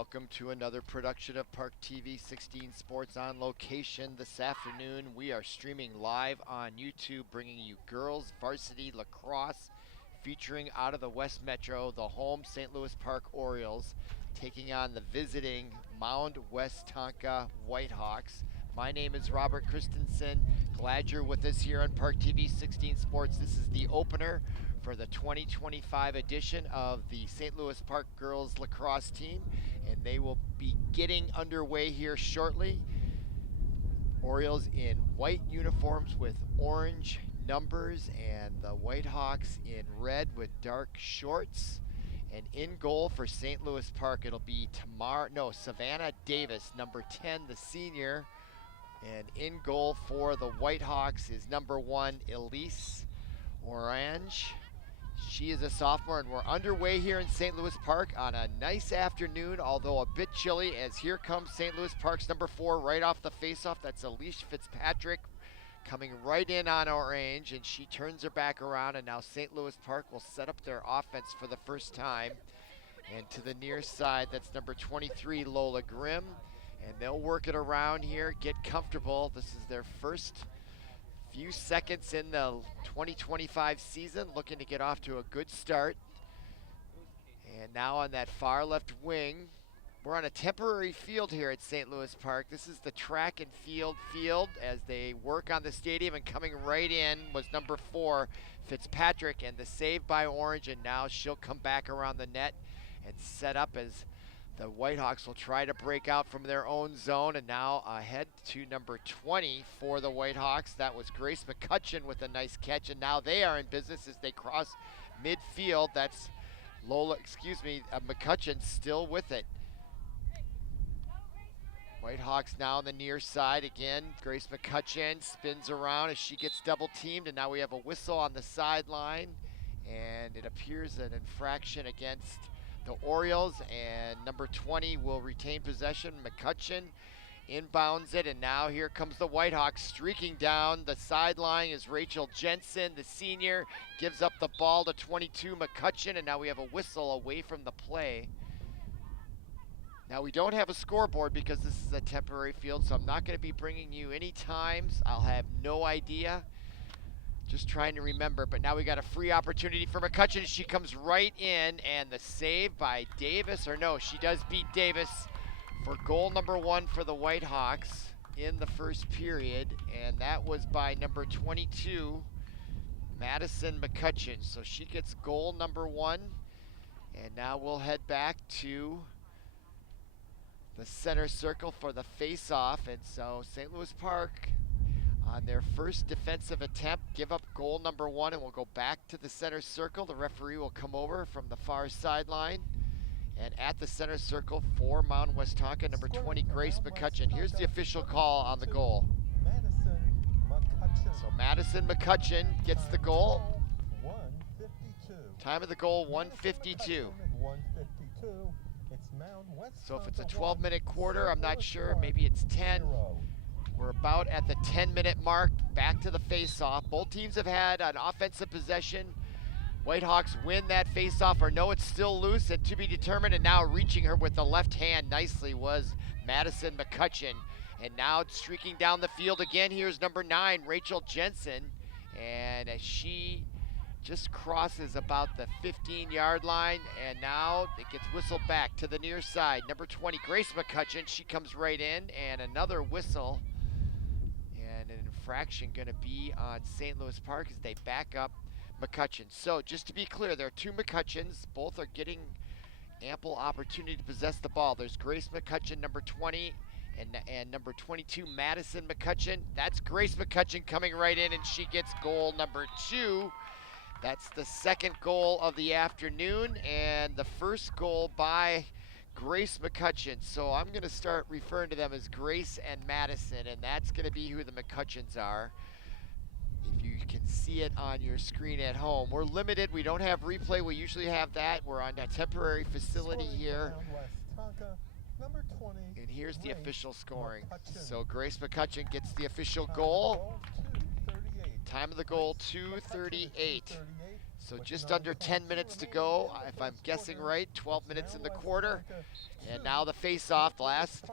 welcome to another production of ParkTV 16 Sports on location. This afternoon, we are streaming live on YouTube, bringing you girls varsity lacrosse featuring out of the West Metro, the home St. Louis Park Orioles, taking on the visiting Mound Westonka Whitehawks. My name is Robert Christensen. Glad you're with us here on ParkTV 16 Sports. This is the opener for the 2025 edition of the St. Louis Park girls lacrosse team, and they will be getting underway here shortly. Orioles in white uniforms with orange numbers, and the Whitehawks in red with dark shorts. And in goal for St. Louis Park, it'll be Savannah Davis, number 10, the senior. And in goal for the Whitehawks is number 1, Elise Orange. She is a sophomore, and we're underway here in St. Louis Park on a nice afternoon, although a bit chilly, as here comes St. Louis Park's number 4 right off the faceoff. That's Elise Fitzpatrick coming right in on Orange, and she turns her back around, and now St. Louis Park will set up their offense for the first time. And to the near side, that's number 23, Lola Grimm, and they'll work it around here, get comfortable. This is their first few seconds in the 2025 season, looking to get off to a good start. And now on that far left wing, we're on a temporary field here at St. Louis Park. This is the track and field as they work on the stadium, and coming right in was number 4, Fitzpatrick, and the save by Orange, and now she'll come back around the net and set up as the Whitehawks will try to break out from their own zone. And now ahead to number 20 for the Whitehawks. That was Grace McCutcheon with a nice catch, and now they are in business as they cross midfield. That's McCutcheon still with it. Whitehawks now on the near side again. Grace McCutcheon spins around as she gets double teamed, and now we have a whistle on the sideline, and it appears an infraction against the Orioles, and number 20 will retain possession. McCutcheon inbounds it, and now here comes the Whitehawks streaking down the sideline as Rachel Jensen, the senior, gives up the ball to 22 McCutcheon, and now we have a whistle away from the play. Now we don't have a scoreboard because this is a temporary field, so I'm not going to be bringing you any times. I'll have no idea. Just trying to remember, but now we got a free opportunity for McCutcheon. She comes right in, and the save by Davis, or no, she does beat Davis for goal number 1 for the Whitehawks in the first period, and that was by number 22, Madison McCutcheon. So she gets goal number 1, and now we'll head back to the center circle for the face-off. And so St. Louis Park, on their first defensive attempt, give up goal number 1, and we'll go back to the center circle. The referee will come over from the far sideline, and at the center circle for Mound Westonka, number 20, Grace McCutcheon. Here's the official call on the goal. So Madison McCutcheon gets the goal. Time of the goal, 1:52. So if it's a 12-minute quarter, I'm not sure, maybe it's 10. We're about at the 10-minute mark, back to the face-off. Both teams have had an offensive possession. Whitehawks win that face-off, or no, it's still loose and to be determined, and now reaching her with the left hand nicely was Madison McCutcheon. And now streaking down the field again, here's number 9, Rachel Jensen, and as she just crosses about the 15-yard line, and now it gets whistled back to the near side. Number 20, Grace McCutcheon, she comes right in, and another whistle. And an infraction going to be on St. Louis Park as they back up McCutcheon. So just to be clear, there are 2 McCutcheons. Both are getting ample opportunity to possess the ball. There's Grace McCutcheon, number 20, and number 22, Madison McCutcheon. That's Grace McCutcheon coming right in, and she gets goal number 2. That's the second goal of the afternoon, and the first goal by Grace McCutcheon. So I'm going to start referring to them as Grace and Madison, and that's going to be who the McCutcheons are. If you can see it on your screen at home. We're limited. We don't have replay. We usually have that. We're on a temporary facility here. And here's the official scoring. So Grace McCutcheon gets the official goal. Time of the goal, 2:38. So just under 10 minutes to go, if I'm guessing right, 12 minutes in the quarter. And now the face-off, the last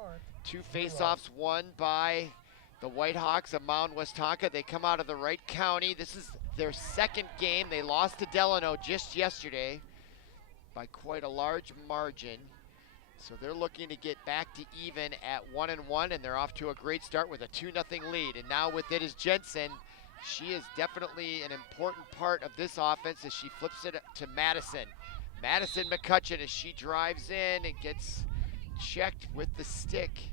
two face-offs won by the Whitehawks of Mound Westonka. They come out of the Wright County. This is their second game. They lost to Delano just yesterday by quite a large margin. So they're looking to get back to even at 1-1, and they're off to a great start with a 2-0 lead. And now with it is Jensen. She is definitely an important part of this offense as she flips it to Madison. Madison McCutcheon as she drives in and gets checked with the stick.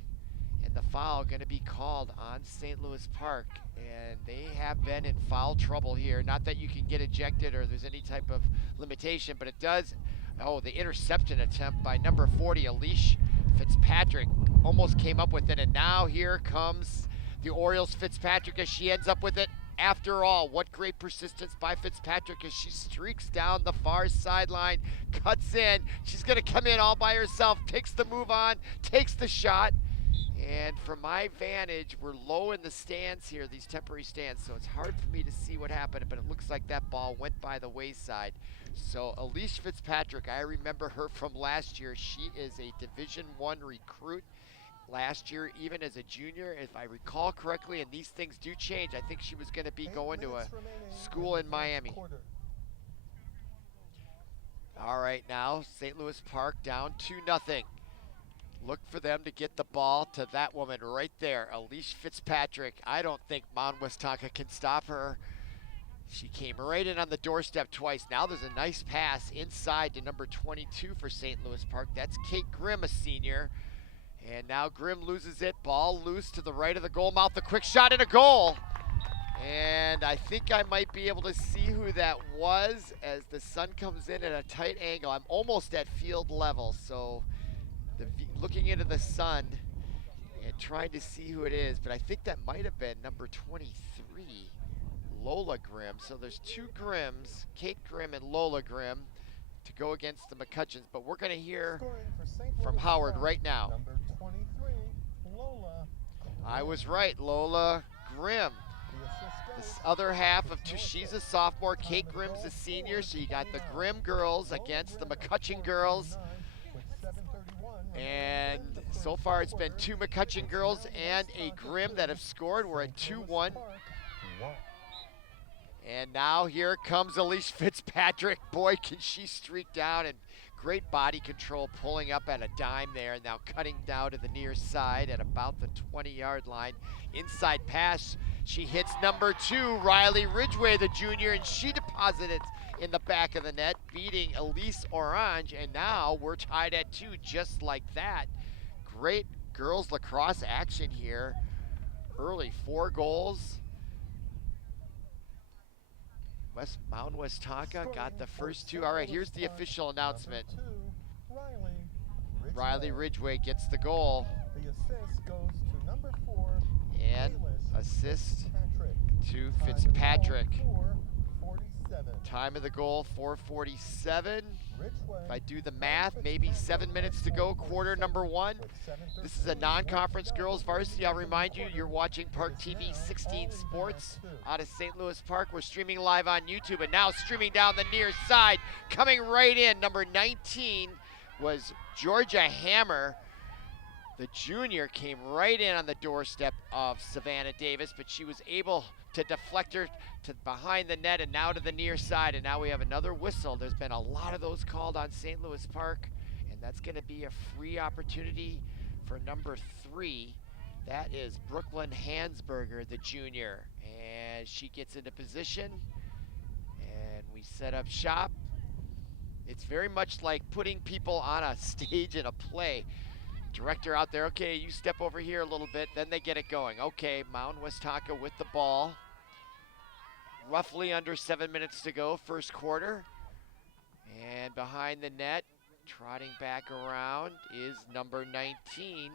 And the foul going to be called on St. Louis Park. And they have been in foul trouble here. Not that you can get ejected or there's any type of limitation, but it does. Oh, the interception attempt by number 40, Elise Fitzpatrick, almost came up with it. And now here comes the Orioles Fitzpatrick as she ends up with it. After all, what great persistence by Fitzpatrick as she streaks down the far sideline, cuts in. She's going to come in all by herself, takes the move on, takes the shot. And from my vantage, we're low in the stands here, these temporary stands, so it's hard for me to see what happened, but it looks like that ball went by the wayside. So Elise Fitzpatrick, I remember her from last year. She is a Division I recruit. Last year, even as a junior, if I recall correctly, and these things do change, I think she was going to be going to a school in Miami. All right, now St. Louis Park down 2-0. Look for them to get the ball to that woman right there, Elise Fitzpatrick. I don't think Mound Westonka can stop her. She came right in on the doorstep twice. Now there's a nice pass inside to number 22 for St. Louis Park. That's Kate Grimm, a senior. And now Grimm loses it. Ball loose to the right of the goal mouth. A quick shot and a goal. And I think I might be able to see who that was as the sun comes in at a tight angle. I'm almost at field level, so looking into the sun and trying to see who it is. But I think that might have been number 23, Lola Grimm. So there's two Grimms, Kate Grimm and Lola Grimm, to go against the McCutcheons. But we're going to hear from Howard right now. Number 23, Lola. I was right, Lola Grimm. This other half of two, she's a sophomore, Kate Grimm's a senior, so you got the Grimm girls against the McCutcheon girls. And so far it's been two McCutcheon girls and a Grimm that have scored. We're at 2-1. And now here comes Elise Fitzpatrick. Boy, can she streak down, and great body control, pulling up at a dime there. Now cutting down to the near side at about the 20-yard line. Inside pass, she hits number 2, Riley Ridgway, the junior, and she deposited in the back of the net, beating Elise Orange. And now we're tied at 2, just like that. Great girls lacrosse action here. Early 4 goals. Mound Westonka got the first 2. All right, here's the official announcement. Riley Ridgway gets the goal. The assist goes to number 4. And assist to Fitzpatrick. 4:47. Time of the goal, 4:47. If I do the math, maybe 7 minutes to go, quarter number 1. This is a non-conference girls varsity. I'll remind you, you're watching ParkTV 16 Sports out of St. Louis Park. We're streaming live on YouTube, and now streaming down the near side, coming right in. Number 19 was Georgia Hammer. The junior came right in on the doorstep of Savannah Davis, but she was able to deflect her to behind the net and now to the near side. And now we have another whistle. There's been a lot of those called on St. Louis Park, and that's going to be a free opportunity for number 3. That is Brooklyn Hansberger, the junior. And she gets into position, and we set up shop. It's very much like putting people on a stage in a play. Director out there, okay, you step over here a little bit, then they get it going. Okay, Mound Westonka with the ball. Roughly under 7 minutes to go, first quarter. And behind the net, trotting back around, is number 19,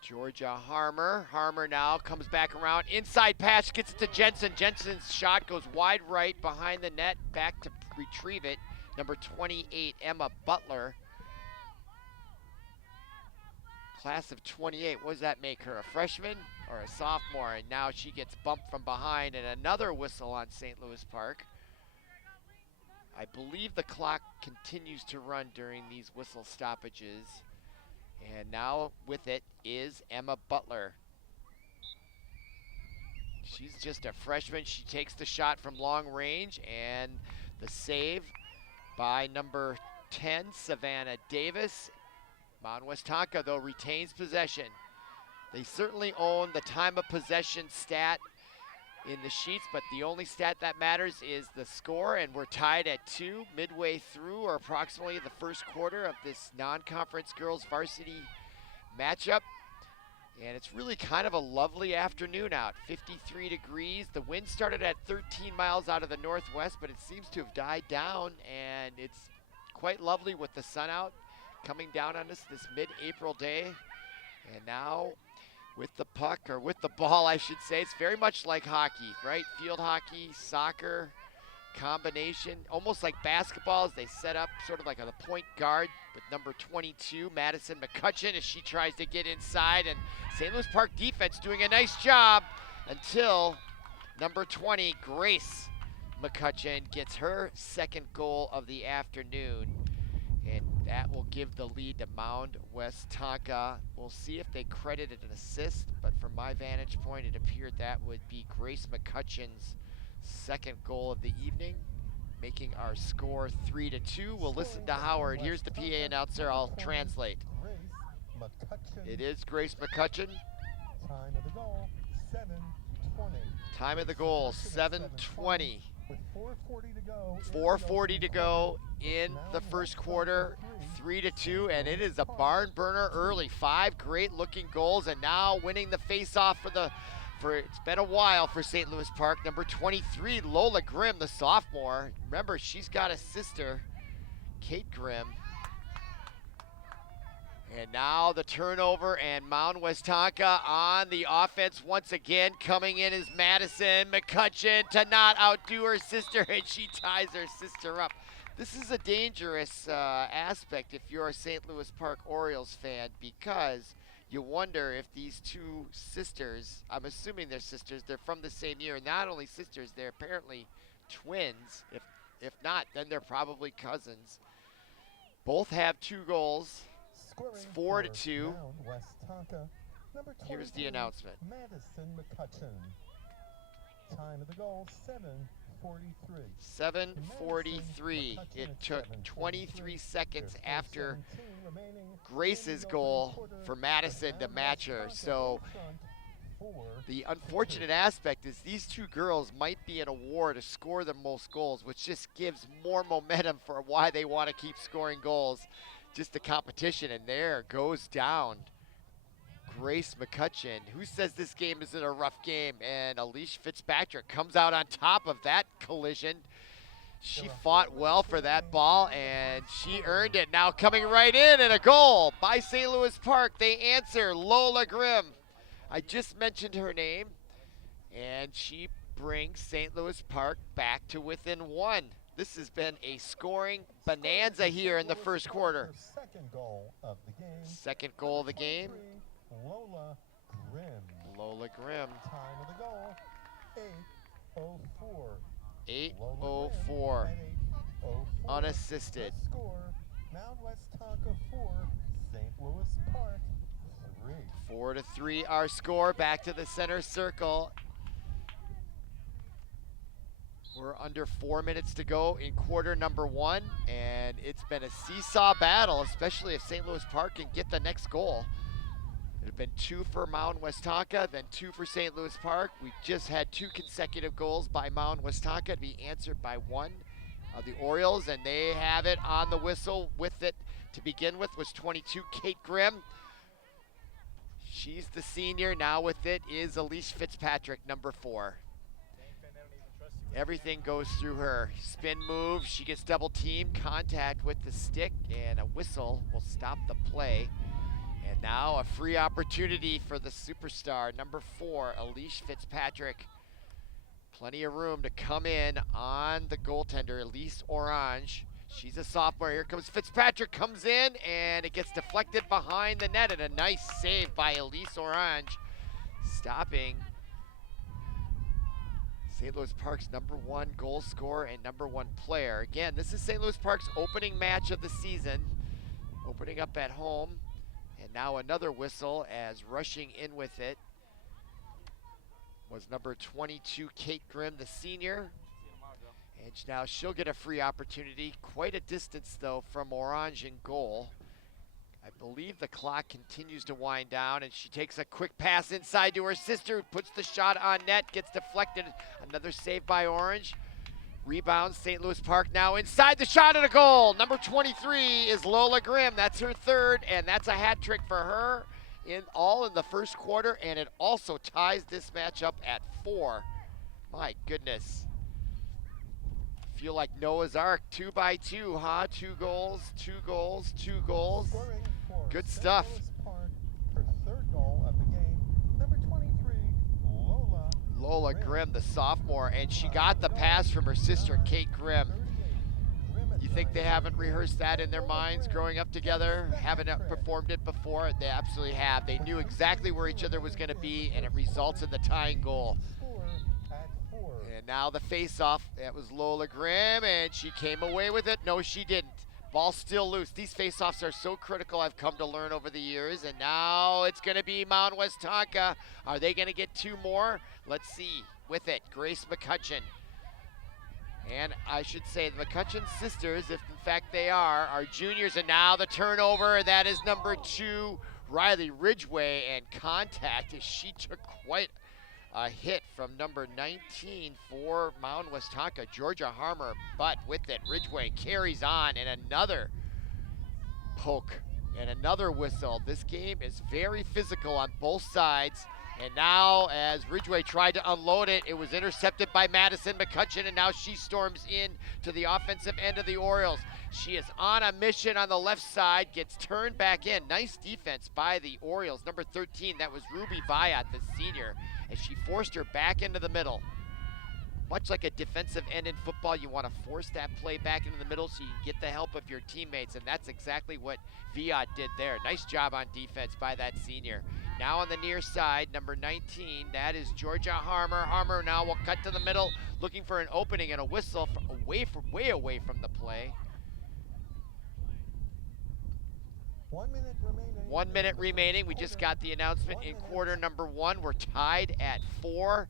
Georgia Harmer. Harmer now comes back around, inside pass, gets it to Jensen. Jensen's shot goes wide right behind the net, back to retrieve it. Number 28, Emma Butler. Class of 28, what does that make her, a freshman or a sophomore? And now she gets bumped from behind, and another whistle on St. Louis Park. I believe the clock continues to run during these whistle stoppages. And now with it is Emma Butler. She's just a freshman. She takes the shot from long range, and the save by number 10, Savannah Davis. Mound Westonka, though, retains possession. They certainly own the time of possession stat in the sheets, but the only stat that matters is the score, and we're tied at 2 midway through, or approximately the first quarter of this non-conference girls varsity matchup. And it's really kind of a lovely afternoon out, 53 degrees. The wind started at 13 miles out of the northwest, but it seems to have died down, and it's quite lovely with the sun out coming down on us this mid-April day. And now with the puck, or with the ball, I should say, it's very much like hockey, right? Field hockey, soccer combination, almost like basketball as they set up sort of like a point guard with number 22, Madison McCutcheon, as she tries to get inside, and St. Louis Park defense doing a nice job until number 20, Grace McCutcheon, gets her second goal of the afternoon. And that will give the lead to Mound Westonka. We'll see if they credited an assist, but from my vantage point, it appeared that would be Grace McCutcheon's second goal of the evening, making our score 3-2. We'll listen to Howard. Here's the PA announcer. I'll translate. It is Grace McCutcheon. Time of the goal, 7:20. Time of the goal, 7:20. With 4:40 to go. 4:40 to go in the first quarter, 3-2, and it is a barn burner early. 5 great looking goals, and now winning the face-off for it's been a while for St. Louis Park. Number 23, Lola Grimm, the sophomore. Remember, she's got a sister, Kate Grimm. And now the turnover, and Mound Westonka on the offense once again. Coming in is Madison McCutcheon to not outdo her sister, and she ties her sister up. This is a dangerous aspect if you're a St. Louis Park Orioles fan, because you wonder if these two sisters, I'm assuming they're sisters, they're from the same year. Not only sisters, they're apparently twins. If not, then they're probably cousins. Both have 2 goals. It's 4-2. Here's the announcement. Madison McCutcheon. Time of the goal, 7:43. 7:43. It took 23 seconds after Grace's goal for Madison to match her. So the unfortunate aspect is these 2 girls might be in a war to score the most goals, which just gives more momentum for why they want to keep scoring goals. Just the competition, and there goes down Grace McCutcheon. Who says this game isn't a rough game? And Alicia Fitzpatrick comes out on top of that collision. She fought well for that ball, and she earned it. Now coming right in, and a goal by St. Louis Park. They answer, Lola Grimm. I just mentioned her name, and she brings St. Louis Park back to within 1. This has been a scoring bonanza here in the first quarter. Second goal of the game. Second goal of the game. Lola Grimm. Lola Grimm. Time of the goal, 8:04. 8:04. 8:04. Unassisted. The score, Mound Westonka 4, St. Louis Park 3. 4-3 our score. Back to the center circle. We're under 4 minutes to go in quarter number 1, and it's been a seesaw battle, especially if St. Louis Park can get the next goal. It had been 2 for Mound Westonka, then 2 for St. Louis Park. We just had 2 consecutive goals by Mound Westonka to be answered by 1 of the Orioles, and they have it on the whistle. With it to begin with was 22, Kate Grimm. She's the senior. Now with it is Alicia Fitzpatrick, number 4. Everything goes through her. Spin move, she gets double teamed, contact with the stick, and a whistle will stop the play. And now a free opportunity for the superstar, number 4, Alicia Fitzpatrick. Plenty of room to come in on the goaltender, Elise Orange. She's a sophomore. Here comes Fitzpatrick, comes in, and it gets deflected behind the net, and a nice save by Elise Orange, stopping St. Louis Park's #1 goal scorer and #1 player. Again, this is St. Louis Park's opening match of the season, opening up at home. And now another whistle as rushing in with it was number 22, Kate Grimm, the senior. And now she'll get a free opportunity. Quite a distance, though, from Orange in goal. I believe the clock continues to wind down, and she takes a quick pass inside to her sister, puts the shot on net, gets deflected. Another save by Orange. Rebounds, St. Louis Park now inside the shot and a goal. Number 23 is Lola Grimm. That's her third, and that's a hat trick for her all in the first quarter, and it also ties this matchup at 4. My goodness. Feel like Noah's Ark, 2 by 2, huh? 2 goals, 2 goals, 2 goals. Good stuff. Her third goal of the game, number 23, Lola Grimm, the sophomore, and she got the pass from her sister, Kate Grimm. You think they haven't rehearsed that in their minds growing up together? Haven't performed it before? They absolutely have. They knew exactly where each other was going to be, and it results in the tying goal. And now the face-off, that was Lola Grimm, and she came away with it. No, she didn't. Ball still loose. These face-offs are so critical, I've come to learn over the years, and now it's going to be Mound Westonka. Are they going to get 2 more? Let's see. With it, Grace McCutcheon. And I should say the McCutcheon sisters, if in fact they are juniors, and now the turnover, that is number 2, Riley Ridgway, and contact as she took quite a hit from number 19 for Mound Westonka, Georgia Harmer, but with it, Ridgway carries on, and another poke and another whistle. This game is very physical on both sides, and now as Ridgway tried to unload it, it was intercepted by Madison McCutcheon, and now she storms in to the offensive end of the Orioles. She is on a mission on the left side, gets turned back in. Nice defense by the Orioles. Number 13, that was Ruby Viat, the senior, as she forced her back into the middle. Much like a defensive end in football, you want to force that play back into the middle so you can get the help of your teammates, and that's exactly what Viat did there. Nice job on defense by that senior. Now on the near side, number 19, that is Georgia Harmer. Harmer now will cut to the middle, looking for an opening and a whistle way away from the play. 1 minute remaining. 1 minute remaining. We just got the announcement in quarter number 1. We're tied at 4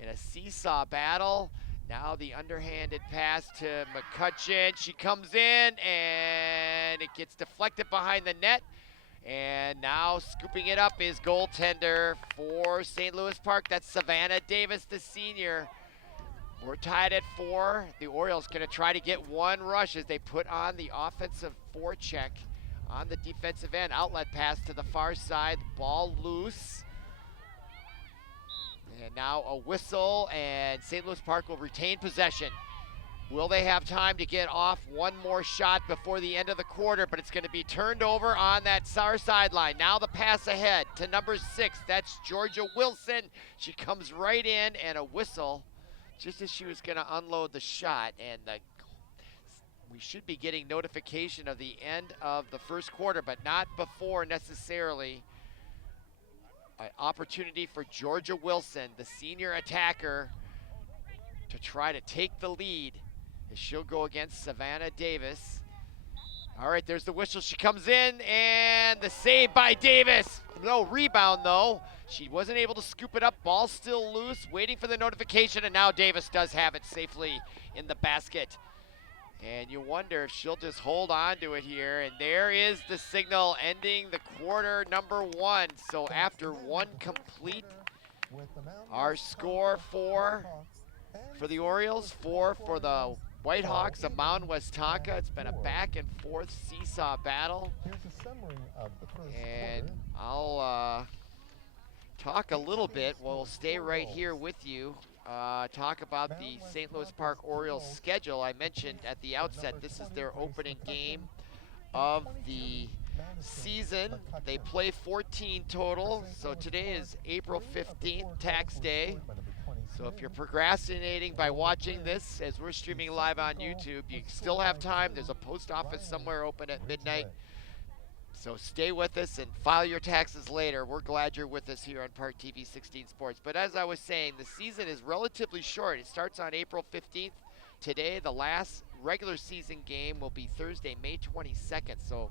in a seesaw battle. Now the underhanded pass to McCutcheon. She comes in and it gets deflected behind the net. And now scooping it up is goaltender for St. Louis Park. That's Savannah Davis, the senior. We're tied at 4. The Orioles going to try to get one rush as they put on the offensive forecheck on the defensive end. Outlet pass to the far side, ball loose. And now a whistle, and St. Louis Park will retain possession. Will they have time to get off one more shot before the end of the quarter? But it's going to be turned over on that far sideline. Now the pass ahead to number 6. That's Georgia Wilson. She comes right in, and a whistle just as she was going to unload the shot. And we should be getting notification of the end of the first quarter, but not before necessarily. An opportunity for Georgia Wilson, the senior attacker, to try to take the lead as she'll go against Savannah Davis. All right, there's the whistle. She comes in, and the save by Davis. No rebound, though. She wasn't able to scoop it up. Ball still loose, waiting for the notification, and now Davis does have it safely in the basket. And you wonder if she'll just hold on to it here. And there is the signal ending the quarter number 1. So after one complete, our score 4 for the Orioles, 4 for the Whitehawks of Mound Westonka. It's been a back and forth seesaw battle. And I'll talk a little bit. We'll stay right here with you. Talk about the St. Louis Park Orioles schedule. I mentioned at the outset, this is their opening game of the season. They play 14 total, so today is April 15th, tax day. So if you're procrastinating by watching this as we're streaming live on YouTube, you still have time. There's a post office somewhere open at midnight. So stay with us and file your taxes later. We're glad you're with us here on ParkTV 16 Sports. But as I was saying, the season is relatively short. It starts on April 15th. Today, the last regular season game will be Thursday, May 22nd. So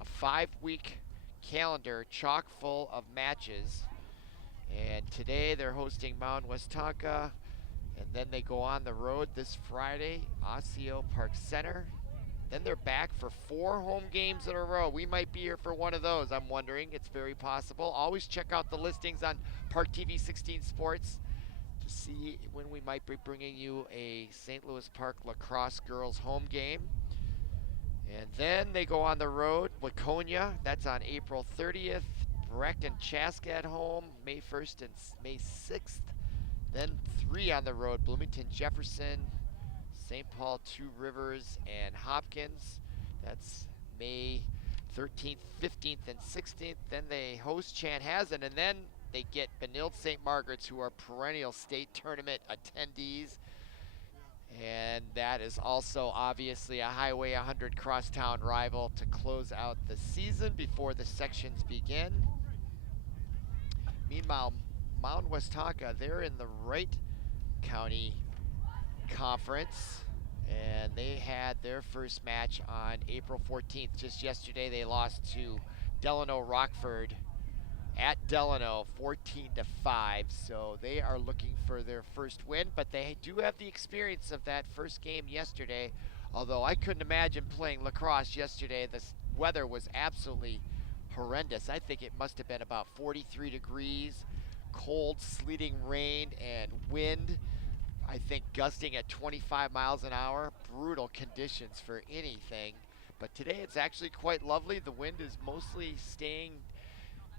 a 5-week calendar chock full of matches. And today they're hosting Mound Westonka. And then they go on the road this Friday, Osseo Park Center. Then they're back for 4 home games in a row. We might be here for one of those, I'm wondering. It's very possible. Always check out the listings on ParkTV 16 Sports to see when we might be bringing you a St. Louis Park Lacrosse girls home game. And then they go on the road, Waconia, that's on April 30th. Breck and Chaska at home, May 1st and May 6th. Then 3 on the road, Bloomington, Jefferson, St. Paul, Two Rivers, and Hopkins. That's May 13th, 15th, and 16th. Then they host Chanhassen, and then they get Benilde St. Margaret's, who are perennial state tournament attendees. And that is also obviously a Highway 100 crosstown rival to close out the season before the sections begin. Meanwhile, Mound Westonka, they're in the Wright County Conference, and they had their first match on April 14th. Just yesterday, they lost to Delano Rockford at Delano 14-5. So they are looking for their first win, but they do have the experience of that first game yesterday. Although I couldn't imagine playing lacrosse yesterday. The weather was absolutely horrendous. I think it must have been about 43 degrees, cold, sleeting rain, and wind. I think gusting at 25 miles an hour. Brutal conditions for anything. But today it's actually quite lovely. The wind is mostly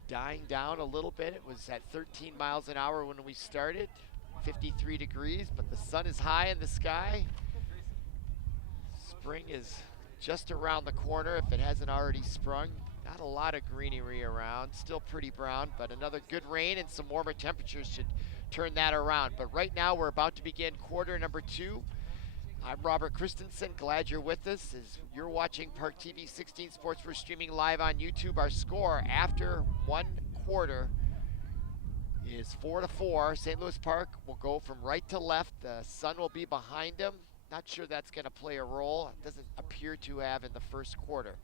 dying down a little bit. It was at 13 miles an hour when we started, 53 degrees, but the sun is high in the sky. Spring is just around the corner if it hasn't already sprung. Not a lot of greenery around, still pretty brown, but another good rain and some warmer temperatures should turn that around. But right now we're about to begin quarter number 2. I'm Robert Christensen, glad you're with us as you're watching ParkTV 16 Sports. We're streaming live on YouTube. Our score after 1 quarter is 4-4. St. Louis Park will go from right to left. The sun will be behind them. Not sure that's going to play a role. It doesn't appear to have in the first quarter.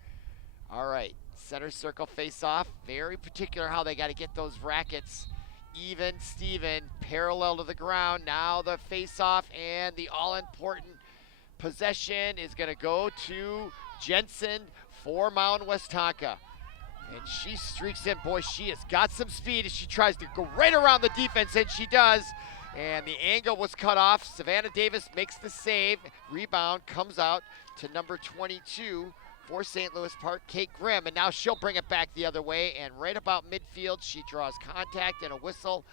All right, center circle face-off. Very particular how they got to get those rackets even, Steven, parallel to the ground. Now the face-off and the all-important possession is going to go to Jensen for Mound Westonka. And she streaks in. Boy, she has got some speed as she tries to go right around the defense, and she does. And the angle was cut off. Savannah Davis makes the save. Rebound comes out to number 22 for St. Louis Park, Kate Grimm. And now she'll bring it back the other way. And right about midfield, she draws contact and a whistle.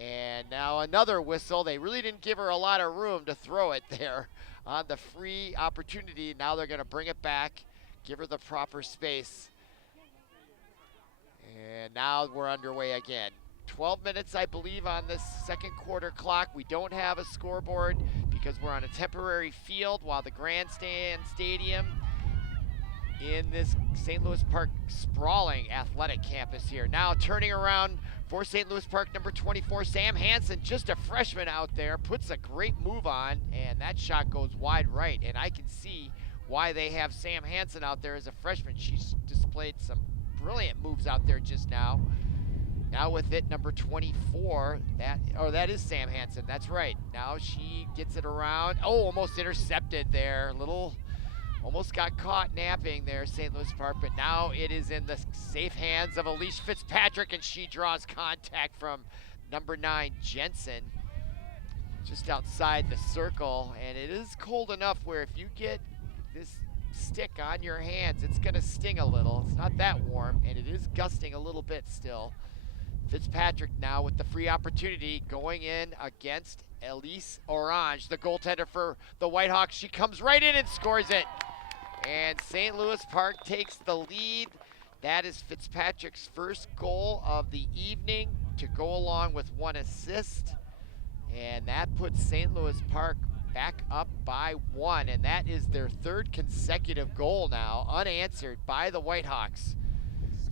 And now another whistle. They really didn't give her a lot of room to throw it there on the free opportunity. Now they're going to bring it back, give her the proper space. And now we're underway again. 12 minutes, I believe, on this second quarter clock. We don't have a scoreboard because we're on a temporary field while the grandstand stadium in this St. Louis Park sprawling athletic campus here. Now turning around for St. Louis Park, number 24, Sam Hansen, just a freshman out there, puts a great move on, and that shot goes wide right. And I can see why they have Sam Hansen out there as a freshman. She's displayed some brilliant moves out there just now. Now with it, number 24, that is Sam Hansen, that's right. Now she gets it around. Oh, almost intercepted there. Almost got caught napping there, St. Louis Park, but now it is in the safe hands of Elise Fitzpatrick, and she draws contact from number 9, Jensen, just outside the circle. And it is cold enough where if you get this stick on your hands, it's gonna sting a little. It's not that warm, and it is gusting a little bit still. Fitzpatrick now with the free opportunity going in against Elise Orange, the goaltender for the Whitehawks. She comes right in and scores it. And St. Louis Park takes the lead. That is Fitzpatrick's first goal of the evening to go along with 1 assist. And that puts St. Louis Park back up by 1. And that is their 3rd consecutive goal now, unanswered by the Whitehawks.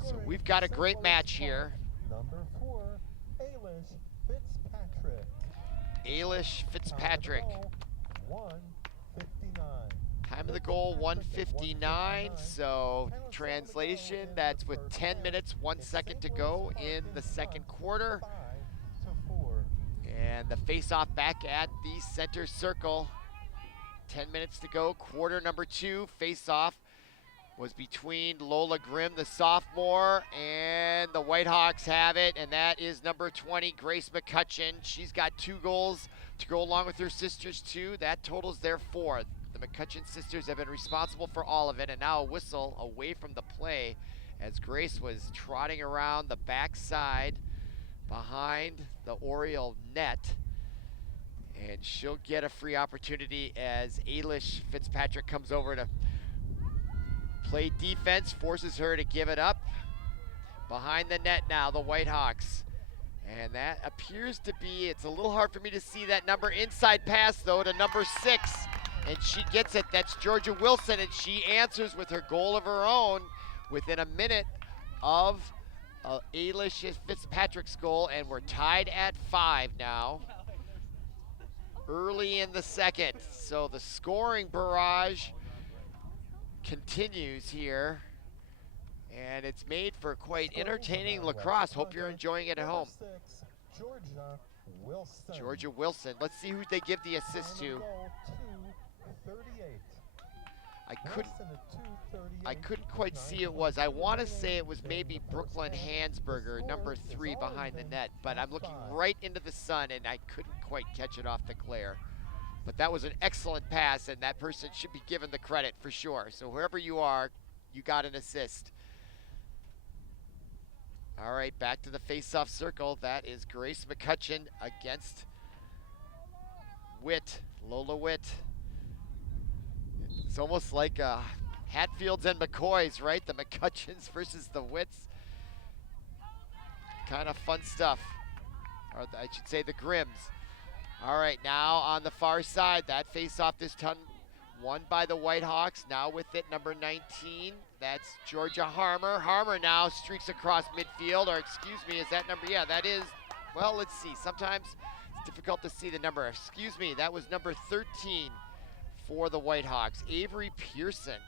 So we've got a great match here. Number 4, Ailish Fitzpatrick. Ailish Fitzpatrick. 1:59. Time of the goal, 1:59. So translation, that's with 10 minutes, 1 second to go in the second quarter. 5-4. And the face-off back at the center circle. 10 minutes to go, quarter number 2. Face-off was between Lola Grimm, the sophomore, and the Whitehawks have it, and that is number 20, Grace McCutcheon. She's got 2 goals to go along with her sisters, too. That totals their 4. The McCutcheon sisters have been responsible for all of it, and now a whistle away from the play as Grace was trotting around the backside behind the Oriole net. And she'll get a free opportunity as Ailish Fitzpatrick comes over to play defense, forces her to give it up. Behind the net now, the Whitehawks. And that appears to be, it's a little hard for me to see that number. Inside pass, though, to number 6. And she gets it. That's Georgia Wilson, and she answers with her goal of her own within a minute of Ailish Fitzpatrick's goal. And we're tied at 5 now, early in the second. So the scoring barrage continues here, and it's made for quite entertaining lacrosse. Hope you're enjoying it at home. 6, Georgia Wilson. Georgia Wilson. Let's see who they give the assist to. 2:38. I couldn't quite see it was. I want to say it was maybe Brooklyn Hansberger, number 3 behind the net, but I'm looking right into the sun and I couldn't quite catch it off the glare. But that was an excellent pass, and that person should be given the credit for sure. So whoever you are, you got an assist. All right, back to the face-off circle. That is Grace McCutcheon against Witt, Lola Witt. It's almost like Hatfields and McCoys, right? The McCutcheons versus the Witts. Kind of fun stuff. Or I should say the Grimms. All right, now on the far side, that face-off this time won by the Whitehawks. Now with it, number 19, that's Georgia Harmer. Harmer now streaks across midfield, or excuse me, is that number? Yeah, that is, well, let's see. Sometimes it's difficult to see the number. Excuse me, that was number 13 for the Whitehawks, Avery Pearson.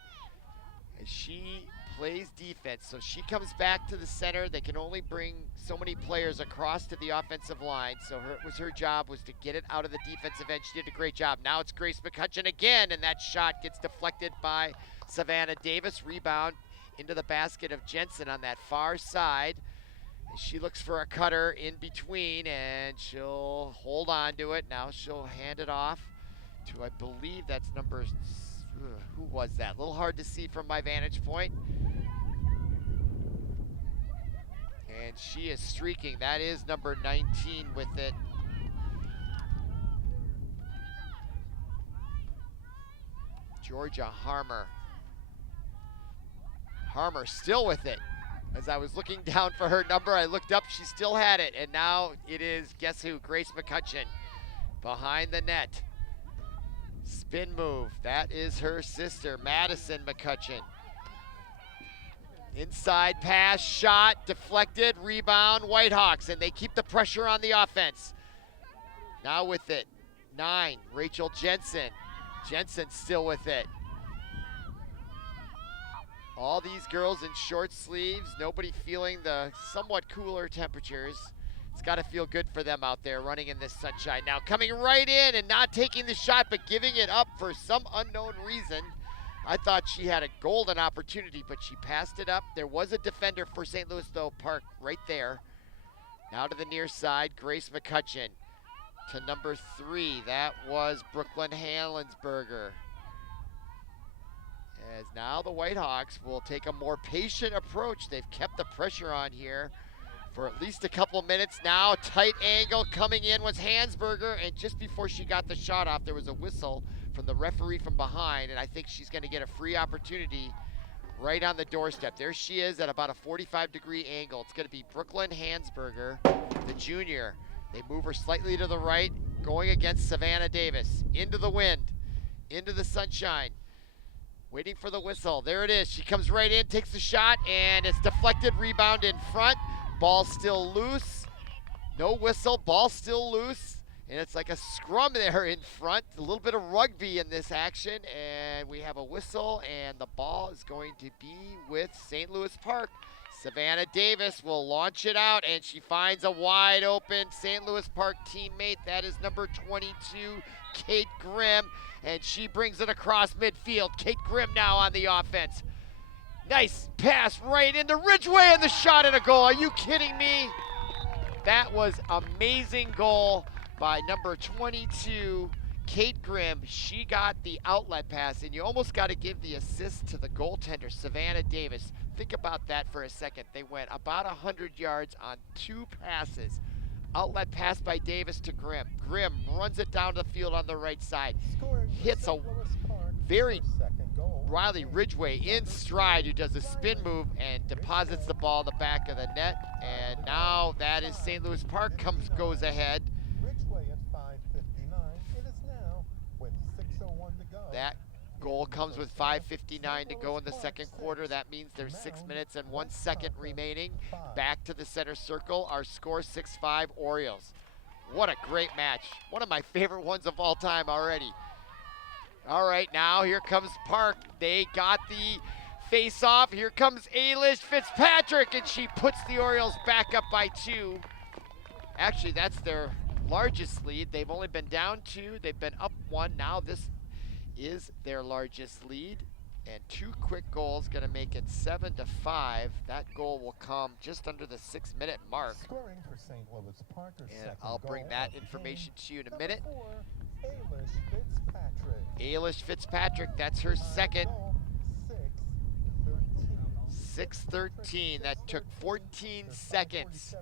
And she plays defense, so she comes back to the center. They can only bring so many players across to the offensive line, so her job was to get it out of the defensive end. She did a great job. Now it's Grace McCutcheon again, and that shot gets deflected by Savannah Davis. Rebound into the basket of Jensen on that far side. And she looks for a cutter in between, and she'll hold on to it. Now she'll hand it off to, I believe that's number, who was that? A little hard to see from my vantage point. And she is streaking. That is number 19 with it. Georgia Harmer. Harmer still with it. As I was looking down for her number, I looked up, she still had it. And now it is, guess who? Grace McCutcheon behind the net. Spin move. That is her sister, Madison McCutcheon. Inside pass, shot, deflected, rebound, Whitehawks, and they keep the pressure on the offense. Now with it, 9, Rachel Jensen. Jensen still with it. All these girls in short sleeves, nobody feeling the somewhat cooler temperatures. It's got to feel good for them out there running in this sunshine. Now coming right in and not taking the shot, but giving it up for some unknown reason. I thought she had a golden opportunity, but she passed it up. There was a defender for St. Louis, though, Park right there. Now to the near side, Grace McCutcheon to number 3. That was Brooklyn Hanlensberger. As now the Whitehawks will take a more patient approach. They've kept the pressure on here for at least a couple minutes now. Tight angle coming in was Hansberger, and just before she got the shot off, there was a whistle from the referee from behind, and I think she's going to get a free opportunity right on the doorstep. There she is at about a 45-degree angle. It's going to be Brooklyn Hansberger, the junior. They move her slightly to the right, going against Savannah Davis. Into the wind, into the sunshine. Waiting for the whistle. There it is. She comes right in, takes the shot, and it's deflected. Rebound in front. Ball still loose. No whistle. Ball still loose. And it's like a scrum there in front. A little bit of rugby in this action. And we have a whistle, and the ball is going to be with St. Louis Park. Savannah Davis will launch it out, and she finds a wide open St. Louis Park teammate. That is number 22, Kate Grimm, and she brings it across midfield. Kate Grimm now on the offense. Nice pass right into Ridgeway, and the shot and a goal. Are you kidding me? That was amazing goal by number 22, Kate Grimm. She got the outlet pass, and you almost got to give the assist to the goaltender, Savannah Davis. Think about that for a second. They went about 100 yards on 2 passes. Outlet pass by Davis to Grimm. Grimm runs it down the field on the right side. Hits a very Riley Ridgeway in stride, who does a spin move and deposits the ball in the back of the net. And now that is St. Louis Park goes ahead. That goal comes with 5:59 to go in the second quarter. That means there's 6 minutes and 1 second remaining. Back to the center circle. Our score 6-5 Orioles. What a great match. One of my favorite ones of all time already. All right, now here comes Park. They got the face-off. Here comes Ailish Fitzpatrick, and she puts the Orioles back up by 2. Actually, that's their largest lead. They've only been down 2. They've been up 1. Now this is their largest lead, and 2 quick goals gonna make it 7-5. That goal will come just under the 6-minute mark. Scoring for St. Louis Park, And I'll bring that information to you in a minute. 4, Ailish Fitzpatrick. Ailish Fitzpatrick, that's her second. 6:13. That took 14 seconds.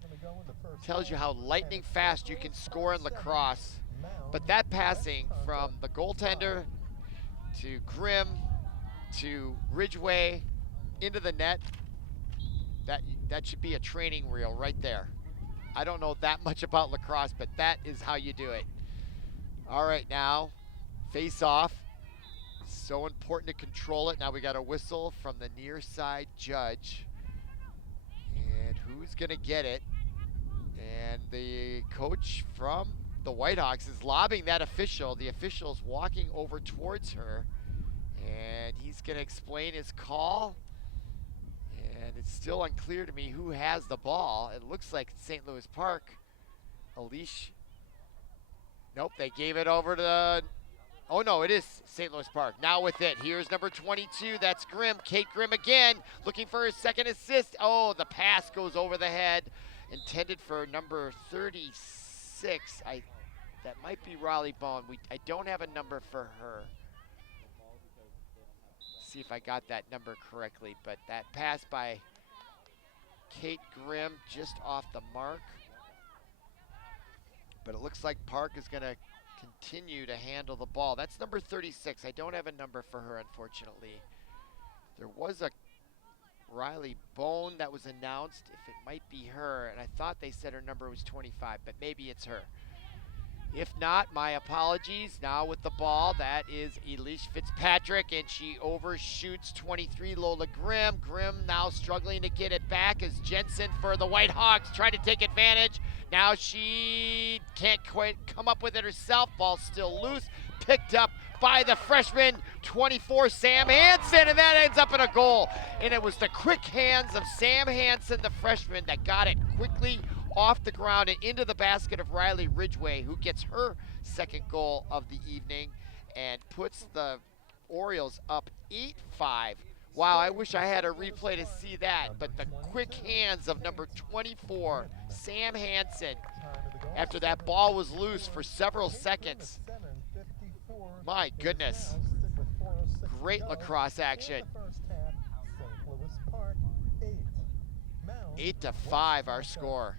Tells you how lightning fast you can score in lacrosse. But that passing from the goaltender to Grimm to Ridgeway into the net, that should be a training reel right there. I don't know that much about lacrosse, but that is how you do it. All right, now face off. So important to control it. Now we got a whistle from the near side judge. And who's gonna get it? And the coach from the Whitehawks is lobbing that official. The official's walking over towards her, and he's gonna explain his call. And it's still unclear to me who has the ball. It looks like St. Louis Park. Alish. Nope, they gave it over to, oh no, it is St. Louis Park. Now with it, here's number 22, that's Grimm. Kate Grimm again, looking for his second assist. Oh, the pass goes over the head. Intended for number 36. That might be Raleigh Bone. I don't have a number for her. See if I got that number correctly, but that pass by Kate Grimm just off the mark. But it looks like Park is gonna continue to handle the ball. That's number 36. I don't have a number for her, unfortunately. There was a Riley Bone that was announced, if it might be her, and I thought they said her number was 25, but maybe it's her. If not, my apologies. Now with the ball, that is Ailish Fitzpatrick, and she overshoots 23, Lola Grimm. Grimm now struggling to get it back as Jensen for the Whitehawks trying to take advantage. Now she can't quite come up with it herself. Ball still loose, picked up by the freshman, 24, Sam Hansen, and that ends up in a goal. And it was the quick hands of Sam Hansen, the freshman, that got it quickly off the ground and into the basket of Riley Ridgeway, who gets her second goal of the evening and puts the Orioles up 8-5. Wow, I wish I had a replay to see that, but the quick hands of number 24, Sam Hansen, after that ball was loose for several seconds. My goodness. Great lacrosse action. 8-5 our score.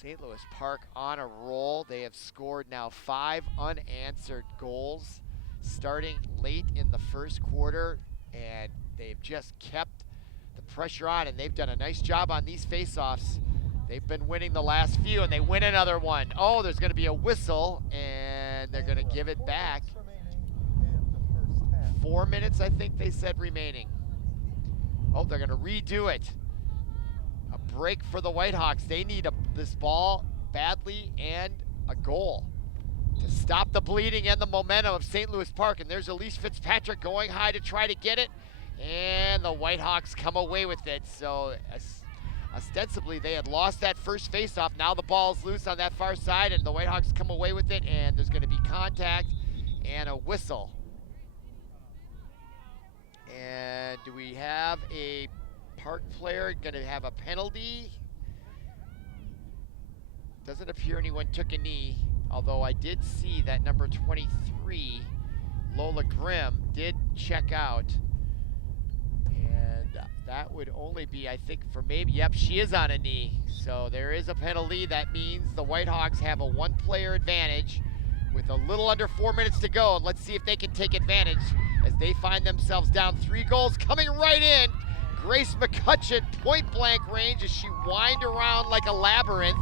St. Louis Park on a roll. They have scored now 5 unanswered goals starting late in the first quarter, and they've just kept the pressure on, and they've done a nice job on these faceoffs. They've been winning the last few, and they win another one. Oh, there's going to be a whistle, and they're going to give it back. 4 minutes, I think they said, remaining. Oh, they're going to redo it. A break for the Whitehawks. They need this ball badly and a goal to stop the bleeding and the momentum of St. Louis Park. And there's Elise Fitzpatrick going high to try to get it. And the Whitehawks come away with it. So ostensibly they had lost that first faceoff. Now the ball's loose on that far side and the Whitehawks come away with it, and there's going to be contact and a whistle. And do we have a Park player going to have a penalty? Doesn't appear anyone took a knee, although I did see that number 23, Lola Grimm, did check out. And that would only be, I think, for maybe, yep, she is on a knee. So there is a penalty. That means the Whitehawks have a one-player advantage with a little under 4 minutes to go. And let's see if they can take advantage as they find themselves down 3 goals coming right in. Grace McCutcheon, point blank range as she winds around like a labyrinth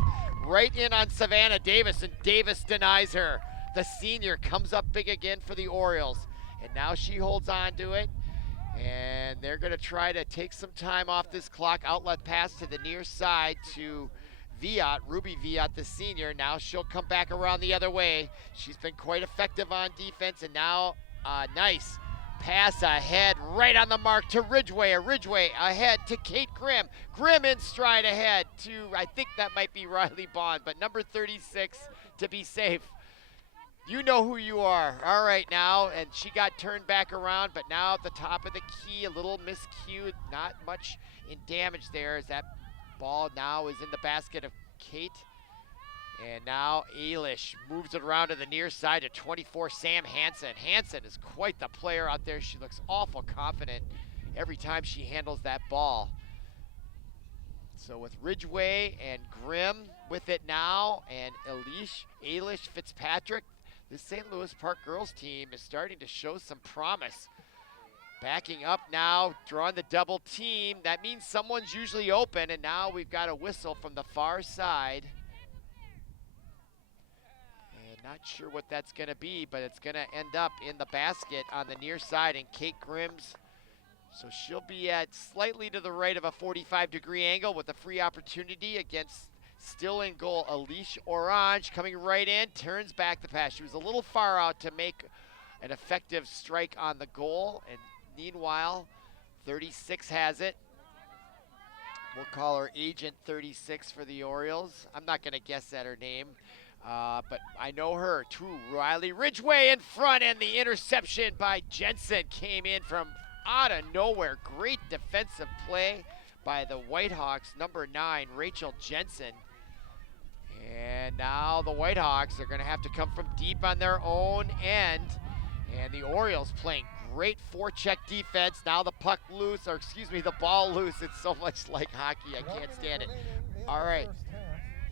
right in on Savannah Davis, and Davis denies her. The senior comes up big again for the Orioles, and now she holds on to it, and they're going to try to take some time off this clock. Outlet pass to the near side to Viat, Ruby Viat, the senior. Now she'll come back around the other way. She's been quite effective on defense, and now nice pass ahead, right on the mark to Ridgway. Ridgway ahead to Kate Grimm. Grimm in stride ahead to, I think that might be Riley Bond, but number 36 to be safe. You know who you are. All right now, and she got turned back around, but now at the top of the key, a little miscued, not much in damage there as that ball now is in the basket of Kate. And now Eilish moves it around to the near side to 24, Sam Hansen. Hansen is quite the player out there. She looks awful confident every time she handles that ball. So with Ridgway and Grimm with it now, and Eilish Fitzpatrick, this St. Louis Park girls team is starting to show some promise. Backing up now, drawing the double team. That means someone's usually open, and now we've got a whistle from the far side. Not sure what that's going to be, but it's going to end up in the basket on the near side, and Kate Grimm's. So she'll be at slightly to the right of a 45-degree angle with a free opportunity against still in goal Elise Orange, coming right in, turns back the pass. She was a little far out to make an effective strike on the goal, and meanwhile, 36 has it. We'll call her Agent 36 for the Orioles. I'm not going to guess at her name. But I know her too. Riley Ridgway in front, and the interception by Jensen came in from out of nowhere. Great defensive play by the Whitehawks, number 9, Rachel Jensen. And now the Whitehawks are going to have to come from deep on their own end. And the Orioles playing great forecheck defense. Now the puck loose, or excuse me, the ball loose. It's so much like hockey, I can't stand it. All right.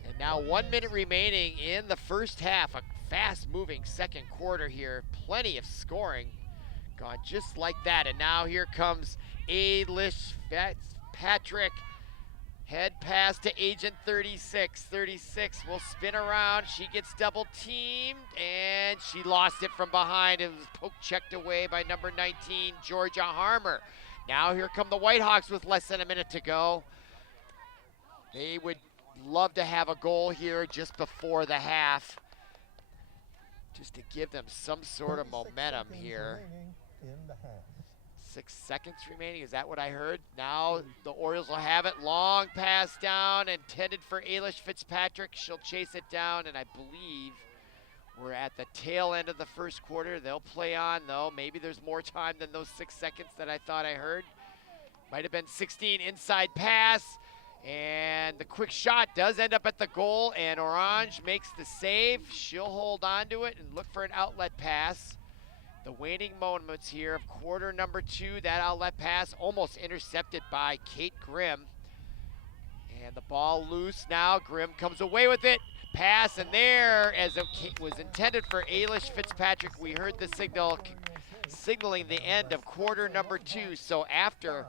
And now 1 minute remaining in the first half. A fast-moving second quarter here. Plenty of scoring. Gone just like that. And now here comes Eilish Fitzpatrick. Head pass to Agent 36. 36 will spin around. She gets double teamed, and she lost it from behind. It was poke checked away by number 19, Georgia Harmer. Now here come the Whitehawks with less than a minute to go. They would love to have a goal here just before the half, just to give them some sort of momentum here. 6 seconds remaining, is that what I heard? Now the Orioles will have it. Long pass down, intended for Eilish Fitzpatrick. She'll chase it down, and I believe we're at the tail end of the first quarter. They'll play on, though. Maybe there's more time than those 6 seconds that I thought I heard. Might have been 16, inside pass. And the quick shot does end up at the goal, and Orange makes the save. She'll hold on to it and look for an outlet pass. The waning moments here of quarter number 2. That outlet pass almost intercepted by Kate Grimm. And the ball loose now. Grimm comes away with it. Pass, and there, as it was intended for Eilish Fitzpatrick, we heard the signal signaling the end of quarter number 2. So after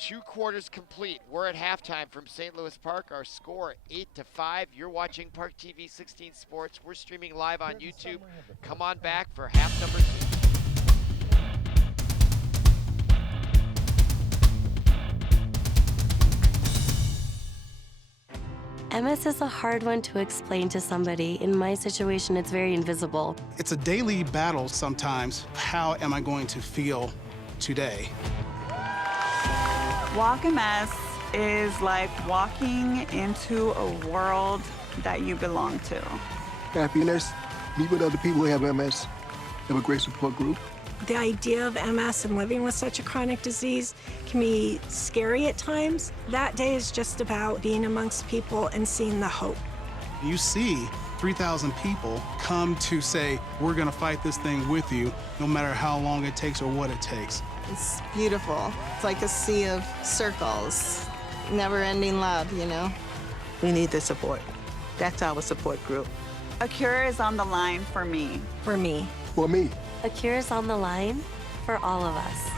2 quarters complete, we're at halftime from St. Louis Park. Our score 8-5. You're watching ParkTV 16 Sports. We're streaming live on YouTube. Come on back for half number 2. MS is a hard one to explain to somebody. In my situation, it's very invisible. It's a daily battle sometimes. How am I going to feel today? Walk MS is like walking into a world that you belong to. Happiness, meet with other people who have MS, have a great support group. The idea of MS and living with such a chronic disease can be scary at times. That day is just about being amongst people and seeing the hope. You see 3,000 people come to say, we're going to fight this thing with you, no matter how long it takes or what it takes. It's beautiful. It's like a sea of circles, never-ending love, you know? We need the support. That's our support group. A cure is on the line for me. For me. For me. A cure is on the line for all of us.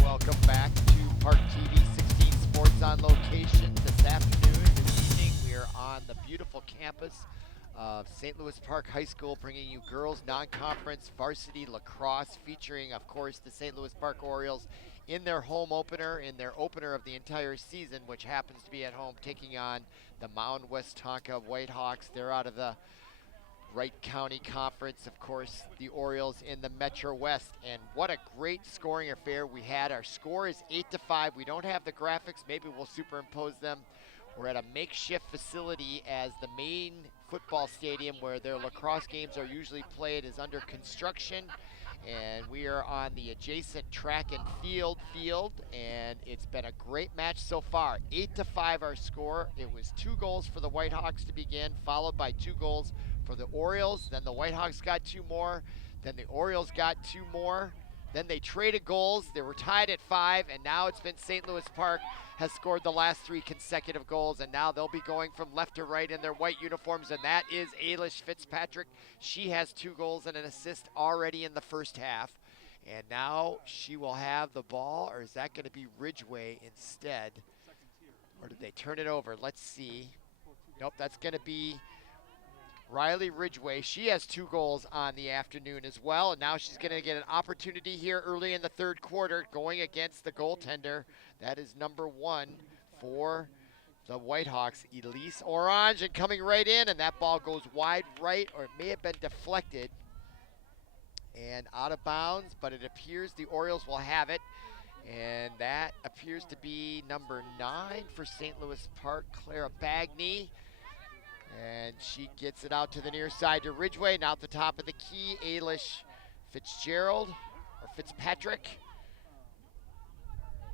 Welcome back to ParkTV 16 Sports on Location. This afternoon, this evening, we are on the beautiful campus of St. Louis Park High School, bringing you girls non-conference varsity lacrosse, featuring, of course, the St. Louis Park Orioles in their home opener, in their opener of the entire season, which happens to be at home, taking on the Mound Westonka Whitehawks. They're out of the Wright County Conference, of course, the Orioles in the Metro West. And what a great scoring affair we had. Our score is 8-5. We don't have the graphics. Maybe we'll superimpose them. We're at a makeshift facility, as the main football stadium where their lacrosse games are usually played is under construction. And we are on the adjacent track and field, and it's been a great match so far. 8-5 our score. It was 2 goals for the Whitehawks to begin, followed by 2 goals for the Orioles. Then the Whitehawks got 2 more. Then the Orioles got 2 more. Then they traded goals. They were tied at 5, and now it's been St. Louis Park has scored the last 3 consecutive goals, and now they'll be going from left to right in their white uniforms, and that is Ailish Fitzpatrick. She has 2 goals and an assist already in the first half, and now she will have the ball, or is that going to be Ridgway instead? Or did they turn it over? Let's see. Nope, that's going to be Riley Ridgway. She has 2 goals on the afternoon as well, and now she's going to get an opportunity here early in the third quarter, going against the goaltender. That is number 1 for the Whitehawks, Elise Orange, and coming right in, and that ball goes wide right, or it may have been deflected and out of bounds, but it appears the Orioles will have it, and that appears to be number 9 for St. Louis Park, Clara Bagney. And she gets it out to the near side to Ridgway. Now at the top of the key, Ailish Fitzpatrick.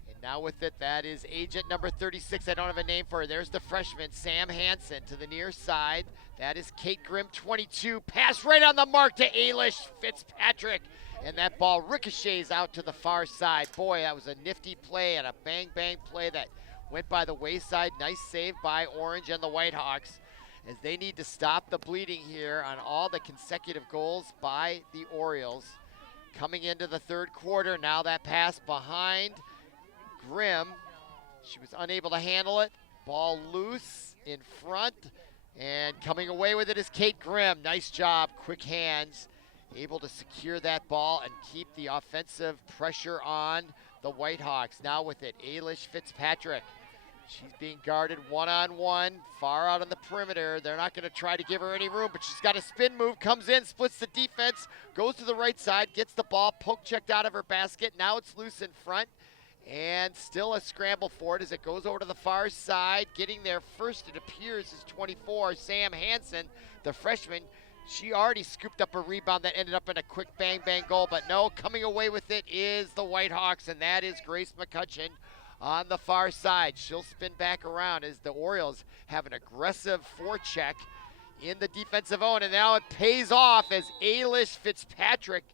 And now with it, that is agent number 36. I don't have a name for her. There's the freshman, Sam Hansen, to the near side. That is Kate Grimm, 22. Pass right on the mark to Ailish Fitzpatrick. And that ball ricochets out to the far side. Boy, that was a nifty play and a bang-bang play that went by the wayside. Nice save by Orange and the Whitehawks, as they need to stop the bleeding here on all the consecutive goals by the Orioles. Coming into the third quarter, now that pass behind Grimm. She was unable to handle it. Ball loose in front, and coming away with it is Kate Grimm. Nice job, quick hands, able to secure that ball and keep the offensive pressure on the Whitehawks. Now with it, Ailish Fitzpatrick. She's being guarded one-on-one, far out on the perimeter. They're not going to try to give her any room, but she's got a spin move, comes in, splits the defense, goes to the right side, gets the ball, poke checked out of her basket. Now it's loose in front, and still a scramble for it as it goes over to the far side. Getting there first, it appears, is 24, Sam Hansen, the freshman. She already scooped up a rebound that ended up in a quick bang-bang goal, but no, coming away with it is the Whitehawks, and that is Grace McCutcheon on the far side. She'll spin back around as the Orioles have an aggressive forecheck in the defensive zone, and now it pays off as Ailish Fitzpatrick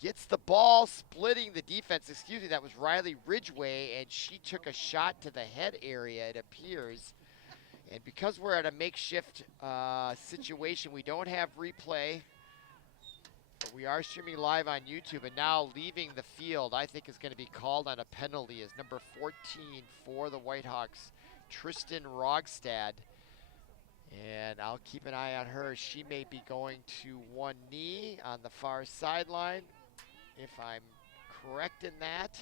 gets the ball, splitting the defense. Excuse me, that was Riley Ridgway, and she took a shot to the head area, it appears. And because we're at a makeshift situation, we don't have replay. But we are streaming live on YouTube, and now leaving the field, I think, is going to be called on a penalty, is number 14 for the Whitehawks, Tristan Rogstad. And I'll keep an eye on her. She may be going to one knee on the far sideline. if I'm correct in that.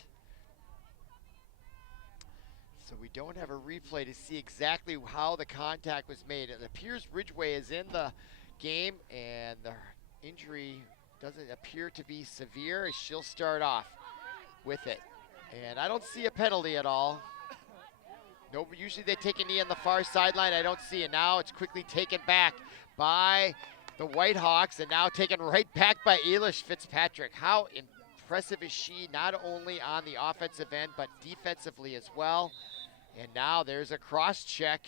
So we don't have a replay to see exactly how the contact was made. It appears Ridgway is in the game, and the injury doesn't appear to be severe, as she'll start off with it. And I don't see a penalty at all. No, usually they take a knee on the far sideline. I don't see it now. It's quickly taken back by the Whitehawks, and now taken right back by Eilish Fitzpatrick. How impressive is she, not only on the offensive end, but defensively as well. And now there's a cross check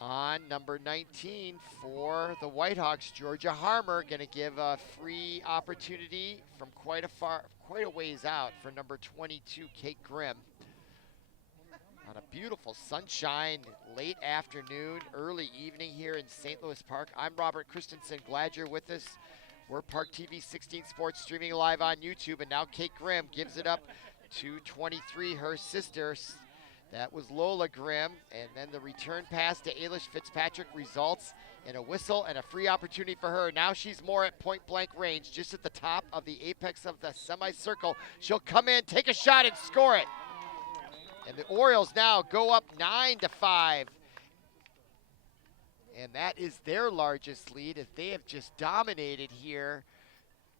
on number 19 for the Whitehawks. Georgia Harmer going to give a free opportunity from quite a ways out for number 22, Kate Grimm. On a beautiful sunshine, late afternoon, early evening here in St. Louis Park. I'm Robert Christensen, glad you're with us. We're ParkTV 16 Sports streaming live on YouTube, and now Kate Grimm gives it up to 23, her sister. That was Lola Grimm, and then the return pass to Eilish Fitzpatrick results in a whistle and a free opportunity for her. Now she's more at point-blank range, just at the top of the apex of the semicircle. She'll come in, take a shot, and score it. And the Orioles now go up 9-5. And that is their largest lead, as they have just dominated here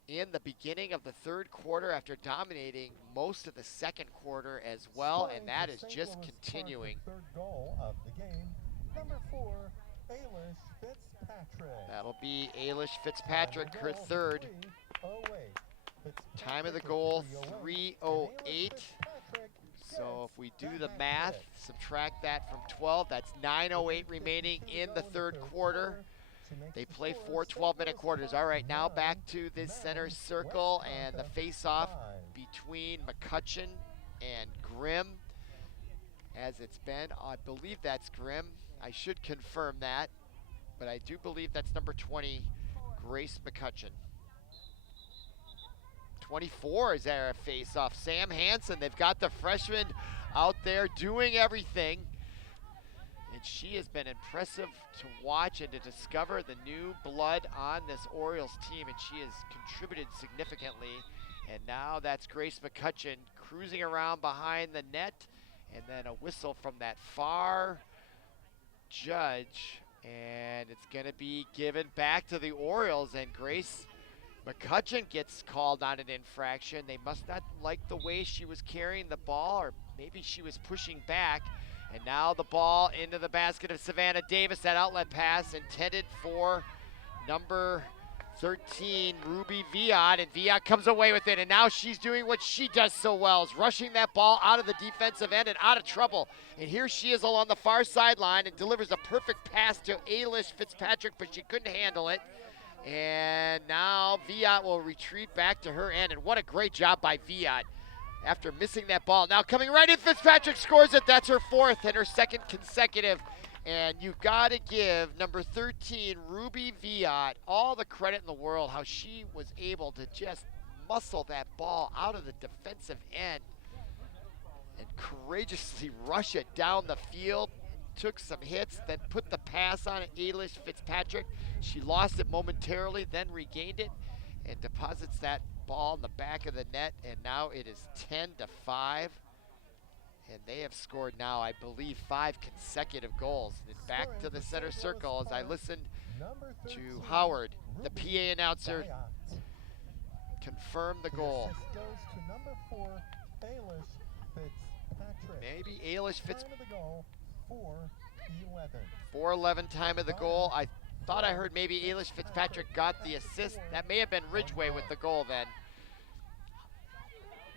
in the beginning of the third quarter after dominating most of the second quarter as well, and that is just continuing. Third goal of the game, number 4, Eilish Fitzpatrick. That'll be Eilish Fitzpatrick, her third. Time of the goal, 3:08. So if we do the math, subtract that from 12, that's 9:08 remaining in the third quarter. They play 4 12-minute quarters. All right, now back to this center circle and the face-off between McCutcheon and Grimm, as it's been. I believe that's Grimm. I should confirm that, but I do believe that's number 20, Grace McCutcheon. 24 is there a face-off. Sam Hansen, they've got the freshman out there doing everything. And she has been impressive to watch and to discover the new blood on this Orioles team, and she has contributed significantly. And now that's Grace McCutcheon cruising around behind the net, and then a whistle from that far judge, and it's going to be given back to the Orioles, and Grace McCutcheon gets called on an infraction. They must not like the way she was carrying the ball, or maybe she was pushing back. And now the ball into the basket of Savannah Davis. That outlet pass intended for number 13, Ruby Viot, and Viot comes away with it. And now she's doing what she does so well, is rushing that ball out of the defensive end and out of trouble. And here she is along the far sideline and delivers a perfect pass to Eilish Fitzpatrick, but she couldn't handle it. And now Viot will retreat back to her end, and what a great job by Viot after missing that ball. Now coming right in, Fitzpatrick scores it. That's her fourth and her second consecutive. And you've got to give number 13, Ruby Viot, all the credit in the world, how she was able to just muscle that ball out of the defensive end and courageously rush it down the field. Took some hits, then put the pass on it, Eilish Fitzpatrick. She lost it momentarily, then regained it, and deposits that ball in the back of the net, and now it is 10-5. And they have scored now, I believe, 5 consecutive goals. And back to the center circle as I listened to Howard, the PA announcer, confirm the goal. Maybe Eilish Fitzpatrick. 4:11 time of the goal. I thought I heard maybe Eilish Fitzpatrick got the assist. That may have been Ridgway with the goal then.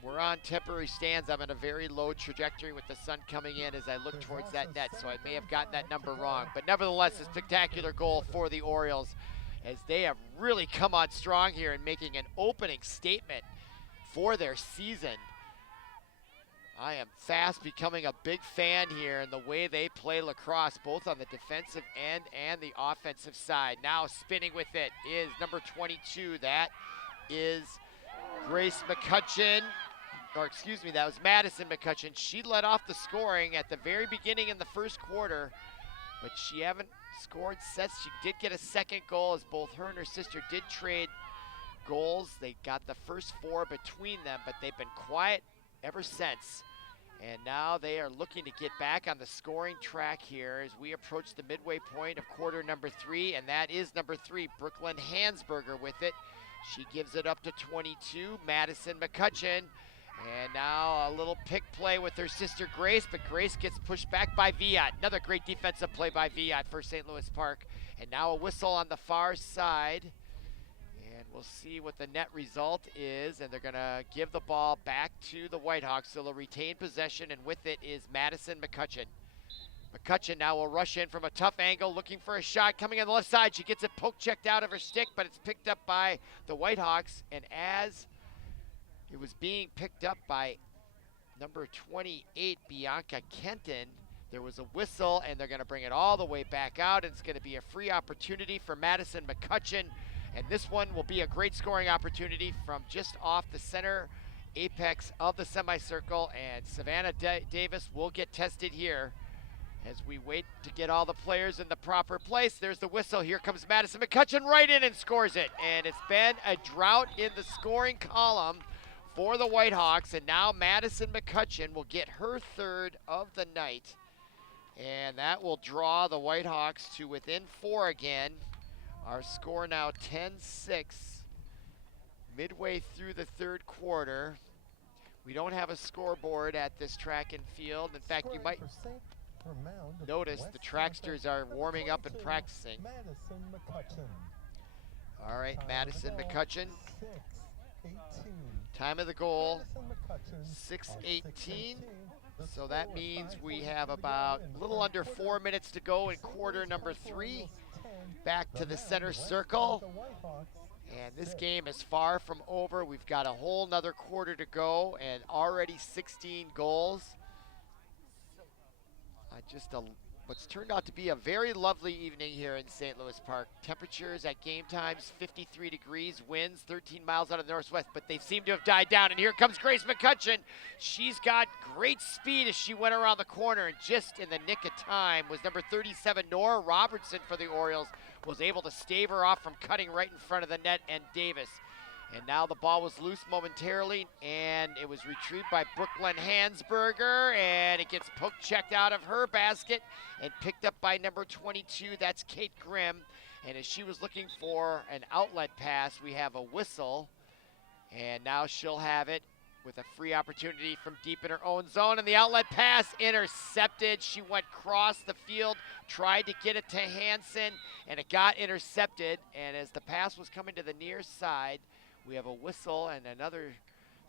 We're on temporary stands. I'm in a very low trajectory with the sun coming in as I look towards that net, so I may have gotten that number wrong. But nevertheless, a spectacular goal for the Orioles as they have really come on strong here in making an opening statement for their season. I am fast becoming a big fan here in the way they play lacrosse, both on the defensive end and the offensive side. Now spinning with it is number 22. That is Grace McCutcheon, or excuse me, that was Madison McCutcheon. She led off the scoring at the very beginning in the first quarter, but she haven't scored since. She did get a second goal as both her and her sister did trade goals. They got the first 4 between them, but they've been quiet ever since. And now they are looking to get back on the scoring track here as we approach the midway point of quarter number 3, and that is number 3, Brooklyn Hansberger with it. She gives it up to 22, Madison McCutcheon. And now a little pick play with her sister Grace, but Grace gets pushed back by Viat. Another great defensive play by Viat for St. Louis Park. And now a whistle on the far side. And we'll see what the net result is. And they're going to give the ball back to the Whitehawks. So they'll retain possession, and with it is Madison McCutcheon. McCutcheon now will rush in from a tough angle, looking for a shot. Coming on the left side, she gets it poke checked out of her stick, but it's picked up by the Whitehawks. And as it was being picked up by number 28, Bianca Kenton, there was a whistle, and they're going to bring it all the way back out. And it's going to be a free opportunity for Madison McCutcheon. And this one will be a great scoring opportunity from just off the center apex of the semicircle. And Savannah Davis will get tested here as we wait to get all the players in the proper place. There's the whistle. Here comes Madison McCutcheon right in and scores it. And it's been a drought in the scoring column for the Whitehawks, and now Madison McCutcheon will get her 3rd of the night, and that will draw the Whitehawks to within 4 again. Our score now 10-6, midway through the 3rd quarter. We don't have a scoreboard at this track and field. In fact, you might notice the tracksters are warming up and practicing. All right, Madison McCutcheon. 6:18. Time of the goal, 6:18. So that means we have about a little under 4 minutes to go in quarter number 3. Back to the center circle. And this game is far from over. We've got a whole nother quarter to go and already 16 goals. What's turned out to be a very lovely evening here in St. Louis Park. Temperatures at game times 53 degrees, winds 13 miles out of the northwest, but they seem to have died down. And here comes Grace McCutcheon. She's got great speed as she went around the corner, and just in the nick of time was number 37, Nora Robertson for the Orioles, was able to stave her off from cutting right in front of the net and Davis. And now the ball was loose momentarily, and it was retrieved by Brooklyn Hansberger, and it gets poke checked out of her basket and picked up by number 22, that's Kate Grimm. And as she was looking for an outlet pass, we have a whistle, and now she'll have it with a free opportunity from deep in her own zone, and the outlet pass intercepted. She went across the field, tried to get it to Hansen, and it got intercepted. And as the pass was coming to the near side, we have a whistle and another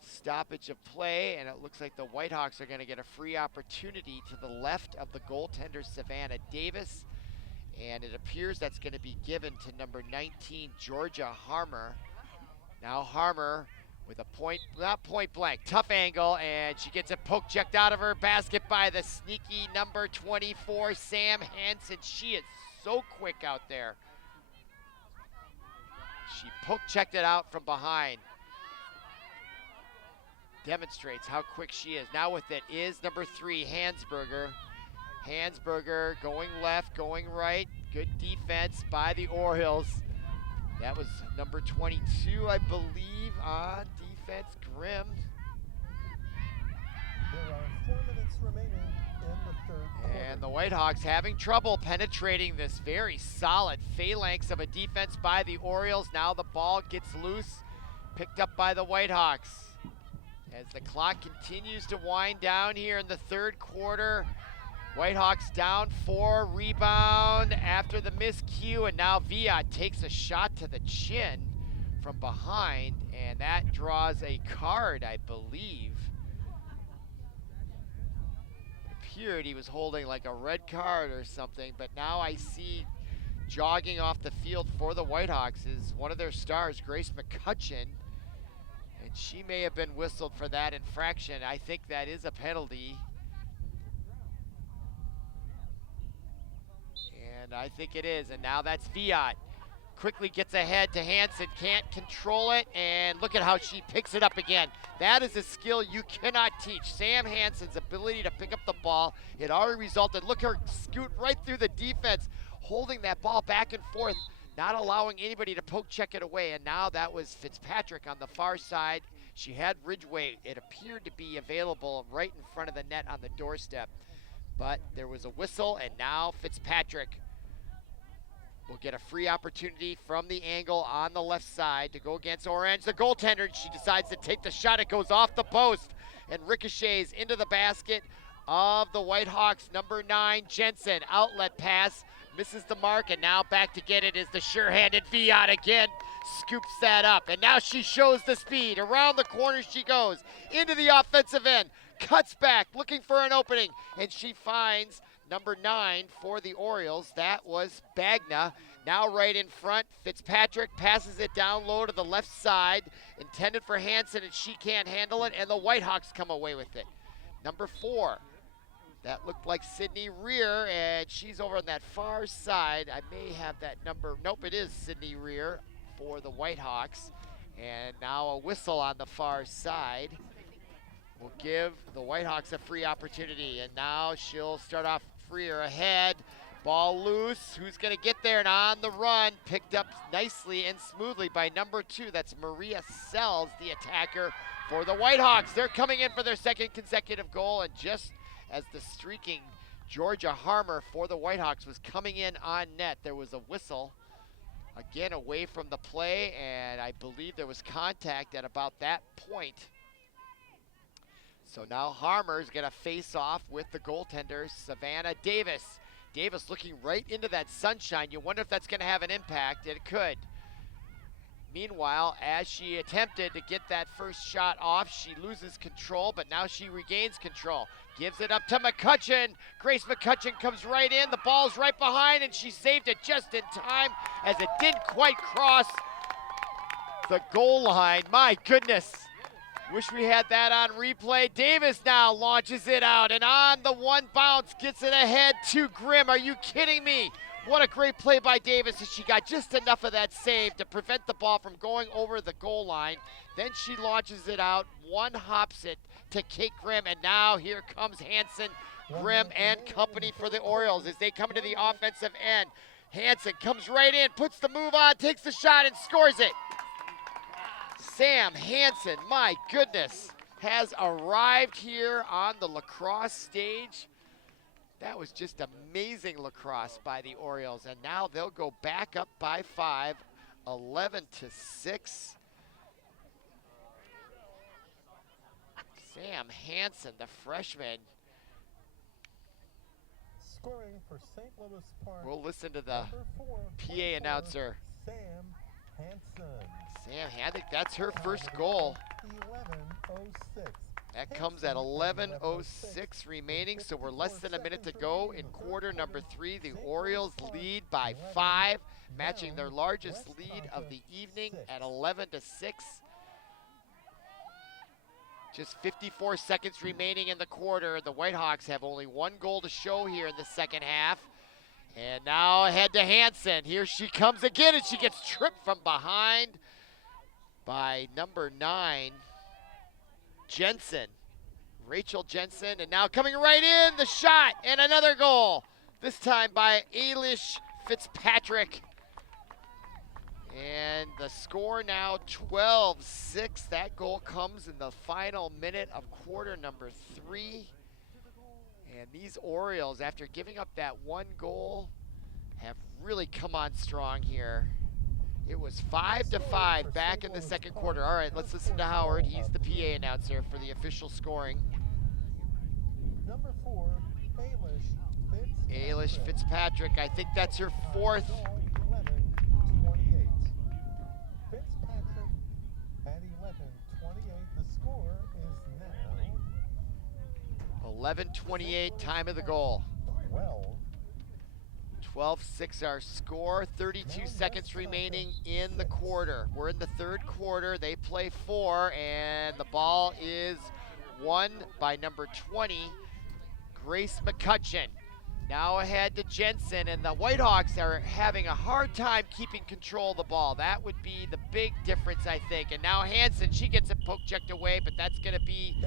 stoppage of play, and it looks like the Whitehawks are going to get a free opportunity to the left of the goaltender, Savannah Davis, and it appears that's going to be given to number 19, Georgia Harmer. Now Harmer with a not point blank, tough angle, and she gets it poke checked out of her basket by the sneaky number 24, Sam Hansen. She is so quick out there. She poke checked it out from behind. Demonstrates how quick she is. Now with it is number 3, Hansberger. Hansberger going left, going right. Good defense by the Orioles. That was number 22, I believe, on defense, Grimm. There are 4 minutes remaining in the 3rd quarter. And the Whitehawks having trouble penetrating this very solid phalanx of a defense by the Orioles. Now the ball gets loose, picked up by the Whitehawks. As the clock continues to wind down here in the 3rd quarter, Whitehawks down 4, rebound after the miscue, and now Viat takes a shot to the chin from behind, and that draws a card, I believe. It appeared he was holding like a red card or something, but now I see jogging off the field for the Whitehawks is one of their stars, Grace McCutcheon, and she may have been whistled for that infraction. I think that is a penalty. And I think it is, and now that's Viat. Quickly gets ahead to Hansen, can't control it, and look at how she picks it up again. That is a skill you cannot teach. Sam Hansen's ability to pick up the ball, it already resulted. Look her scoot right through the defense, holding that ball back and forth. not allowing anybody to poke check it away. And now that was Fitzpatrick on the far side. She had Ridgway. It appeared to be available right in front of the net on the doorstep. But there was a whistle, and now Fitzpatrick will get a free opportunity from the angle on the left side to go against Orange, the goaltender. She decides to take the shot. It goes off the post and ricochets into the basket of the Whitehawks. Number 9, Jensen. Outlet pass, misses the mark, and now back to get it is the sure-handed Viot again. Scoops that up, and now she shows the speed. Around the corner she goes, into the offensive end, cuts back, looking for an opening, and she finds number 9 for the Orioles. That was Bagna. Now right in front, Fitzpatrick passes it down low to the left side, intended for Hansen, and she can't handle it, and the Whitehawks come away with it. Number 4, that looked like Sydney Rear, and she's over on that far side. I may have that number. Nope, it is Sydney Rear for the Whitehawks. And now a whistle on the far side will give the Whitehawks a free opportunity. And now she'll start off Freer ahead. Ball loose. Who's going to get there? And on the run, picked up nicely and smoothly by number 2. That's Maria Sells, the attacker for the Whitehawks. They're coming in for their second consecutive goal. And just as the streaking Georgia Harmer for the Whitehawks was coming in on net, there was a whistle. Again, away from the play, and I believe there was contact at about that point. So now Harmer's going to face off with the goaltender, Savannah Davis. Davis looking right into that sunshine. You wonder if that's going to have an impact. It could. Meanwhile, as she attempted to get that first shot off, she loses control, but now she regains control. Gives it up to McCutcheon. Grace McCutcheon comes right in. The ball's right behind, and she saved it just in time as it didn't quite cross the goal line. My goodness. Wish we had that on replay. Davis now launches it out, and on the one bounce, gets it ahead to Grimm. Are you kidding me? What a great play by Davis, as she got just enough of that save to prevent the ball from going over the goal line. Then she launches it out, one hops it to Kate Grimm, and now here comes Hansen, Grimm, and company for the Orioles as they come into the offensive end. Hansen comes right in, puts the move on, takes the shot, and scores it. Sam Hansen, my goodness, has arrived here on the lacrosse stage. That was just amazing lacrosse by the Orioles, and now they'll go back up by 5, 11-6. Sam Hansen, the freshman. Scoring for St. Louis Park. We'll listen to the Number 4, PA announcer. Sam Hansen. Sam, I think that's her first goal. 11:06. That comes at 11:06 remaining, so we're less than a minute to go in quarter number 3. The Orioles lead by 5, matching their largest lead of the evening at 11-6. Just 54 seconds remaining in the quarter. The Whitehawks have only 1 goal to show here in the second half. And now ahead to Hansen. Here she comes again, and she gets tripped from behind by number 9. Jensen, Rachel Jensen, and now coming right in, the shot, and another goal. This time by Ailish Fitzpatrick. And the score now 12-6. That goal comes in the final minute of quarter number 3. And these Orioles, after giving up that 1 goal, have really come on strong here. It was 5-5 back in the second quarter. All right, let's listen to Howard. He's the PA announcer for the official scoring. Number 4, Ailish Fitzpatrick. I think that's her 4th. 11:28. Fitzpatrick at 11:28. The score is now 11:28, time of the goal. 12-6 our score, 32 seconds remaining in the quarter. We're in the third quarter, they play 4, and the ball is won by number 20, Grace McCutcheon. Now ahead to Jensen, and the Whitehawks are having a hard time keeping control of the ball. That would be the big difference, I think. And now Hansen, she gets it poke checked away, but that's gonna be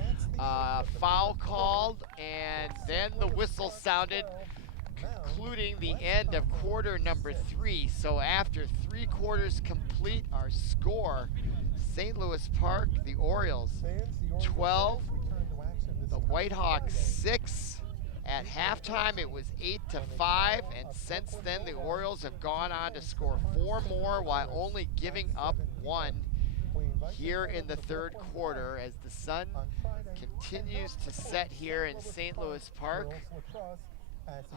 foul called, and then the whistle sounded concluding the end of quarter number 3. So after 3 quarters complete, our score, St. Louis Park, the Orioles 12, the Whitehawks 6. At halftime, it was 8-5, and since then, the Orioles have gone on to score 4 more while only giving up 1 here in the third quarter as the sun continues to set here in St. Louis Park.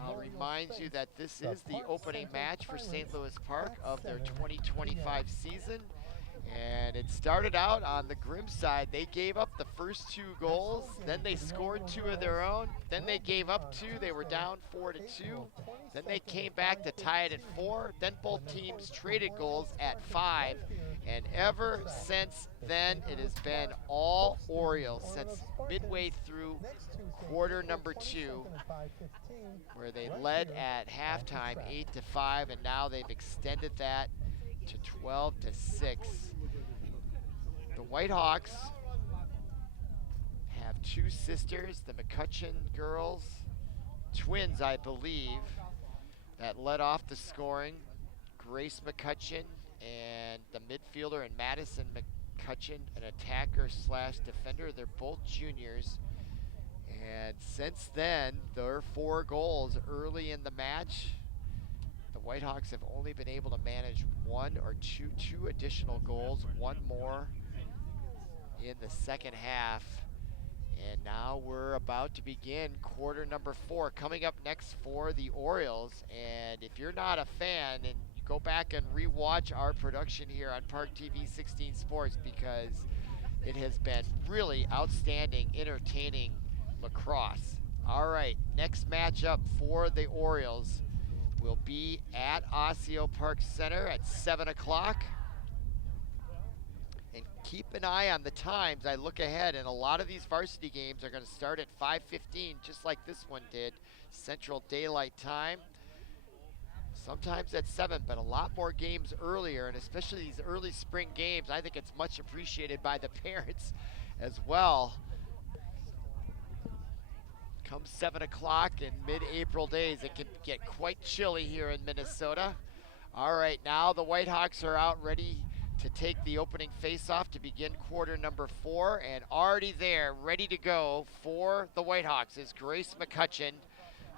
I'll remind you that this is the opening match for St. Louis Park of their 2025 season. And it started out on the Grimm side. They gave up the first 2 goals, then they scored 2 of their own, then they gave up 2, they were down 4-2, then they came back to tie it at 4, then both teams traded goals at 5, and ever since then it has been all Orioles since midway through quarter number 2, where they led at halftime 8-5, and now they've extended that to 12-6. The Whitehawks have 2 sisters, the McCutcheon girls, twins I believe, that led off the scoring. Grace McCutcheon and the midfielder and Madison McCutcheon, an attacker slash defender. They're both juniors. And since then, there are 4 goals early in the match. The Whitehawks have only been able to manage 1 or 2 additional goals, 1 more in the second half. And now we're about to begin quarter number 4, coming up next for the Orioles. And if you're not a fan, and you go back and rewatch our production here on ParkTV 16 Sports, because it has been really outstanding, entertaining lacrosse. All right, next matchup for the Orioles will be at Osseo Park Center at 7 o'clock. And keep an eye on the times. I look ahead, and a lot of these varsity games are going to start at 5:15, just like this one did, Central Daylight Time. Sometimes at 7, but a lot more games earlier, and especially these early spring games, I think it's much appreciated by the parents as well. Come 7 o'clock in mid-April days, it can get quite chilly here in Minnesota. All right, now the Whitehawks are out ready to take the opening face-off to begin quarter number 4, and already there, ready to go for the Whitehawks is Grace McCutcheon,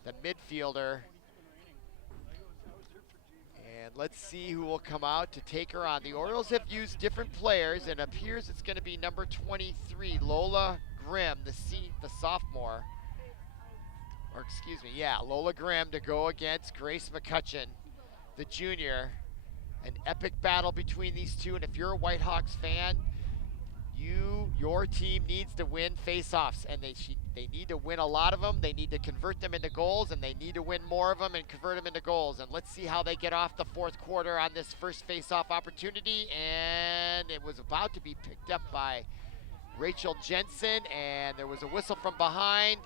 the midfielder. And let's see who will come out to take her on. The Orioles have used different players, and it appears it's going to be number 23, Lola Grimm, the sophomore. Or excuse me, yeah, Lola Grimm to go against Grace McCutcheon, the junior. An epic battle between these two, and if you're a Whitehawks fan, your team needs to win face-offs, and they need to win a lot of them. They need to convert them into goals, and they need to win more of them and convert them into goals. And let's see how they get off the fourth quarter on this first face-off opportunity. And it was about to be picked up by Rachel Jensen, and there was a whistle from behind,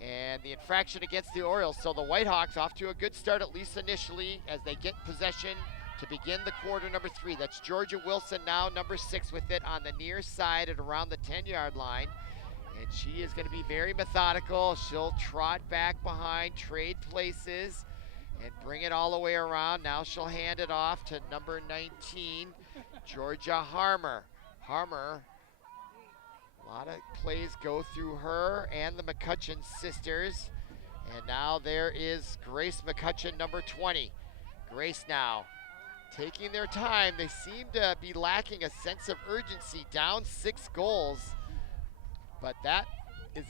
and the infraction against the Orioles. So the Whitehawks off to a good start, at least initially, as they get possession to begin the quarter number 3. That's Georgia Wilson now, number 6, with it on the near side at around the 10-yard line. And she is going to be very methodical. She'll trot back behind, trade places, and bring it all the way around. Now she'll hand it off to number 19, Georgia Harmer. Harmer, a lot of plays go through her and the McCutcheon sisters. And now there is Grace McCutcheon, number 20. Grace now taking their time. They seem to be lacking a sense of urgency, down 6 goals. But that is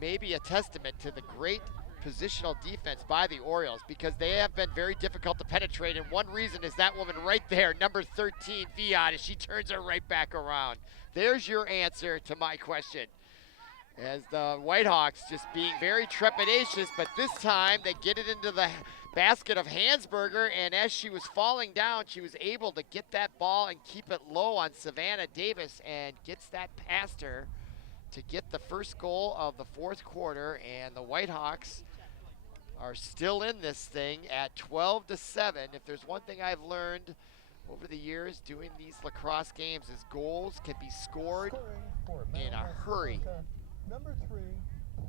maybe a testament to the great positional defense by the Orioles, because they have been very difficult to penetrate, and one reason is that woman right there, number 13, Viad, as she turns her right back around. There's your answer to my question. As the Whitehawks just being very trepidatious, but this time they get it into the basket of Hansberger, and as she was falling down, she was able to get that ball and keep it low on Savannah Davis, and gets that past her to get the first goal of the fourth quarter. And the Whitehawks are still in this thing at 12-7. If there's one thing I've learned over the years doing these lacrosse games, is goals can be scored in a hurry. Number 3,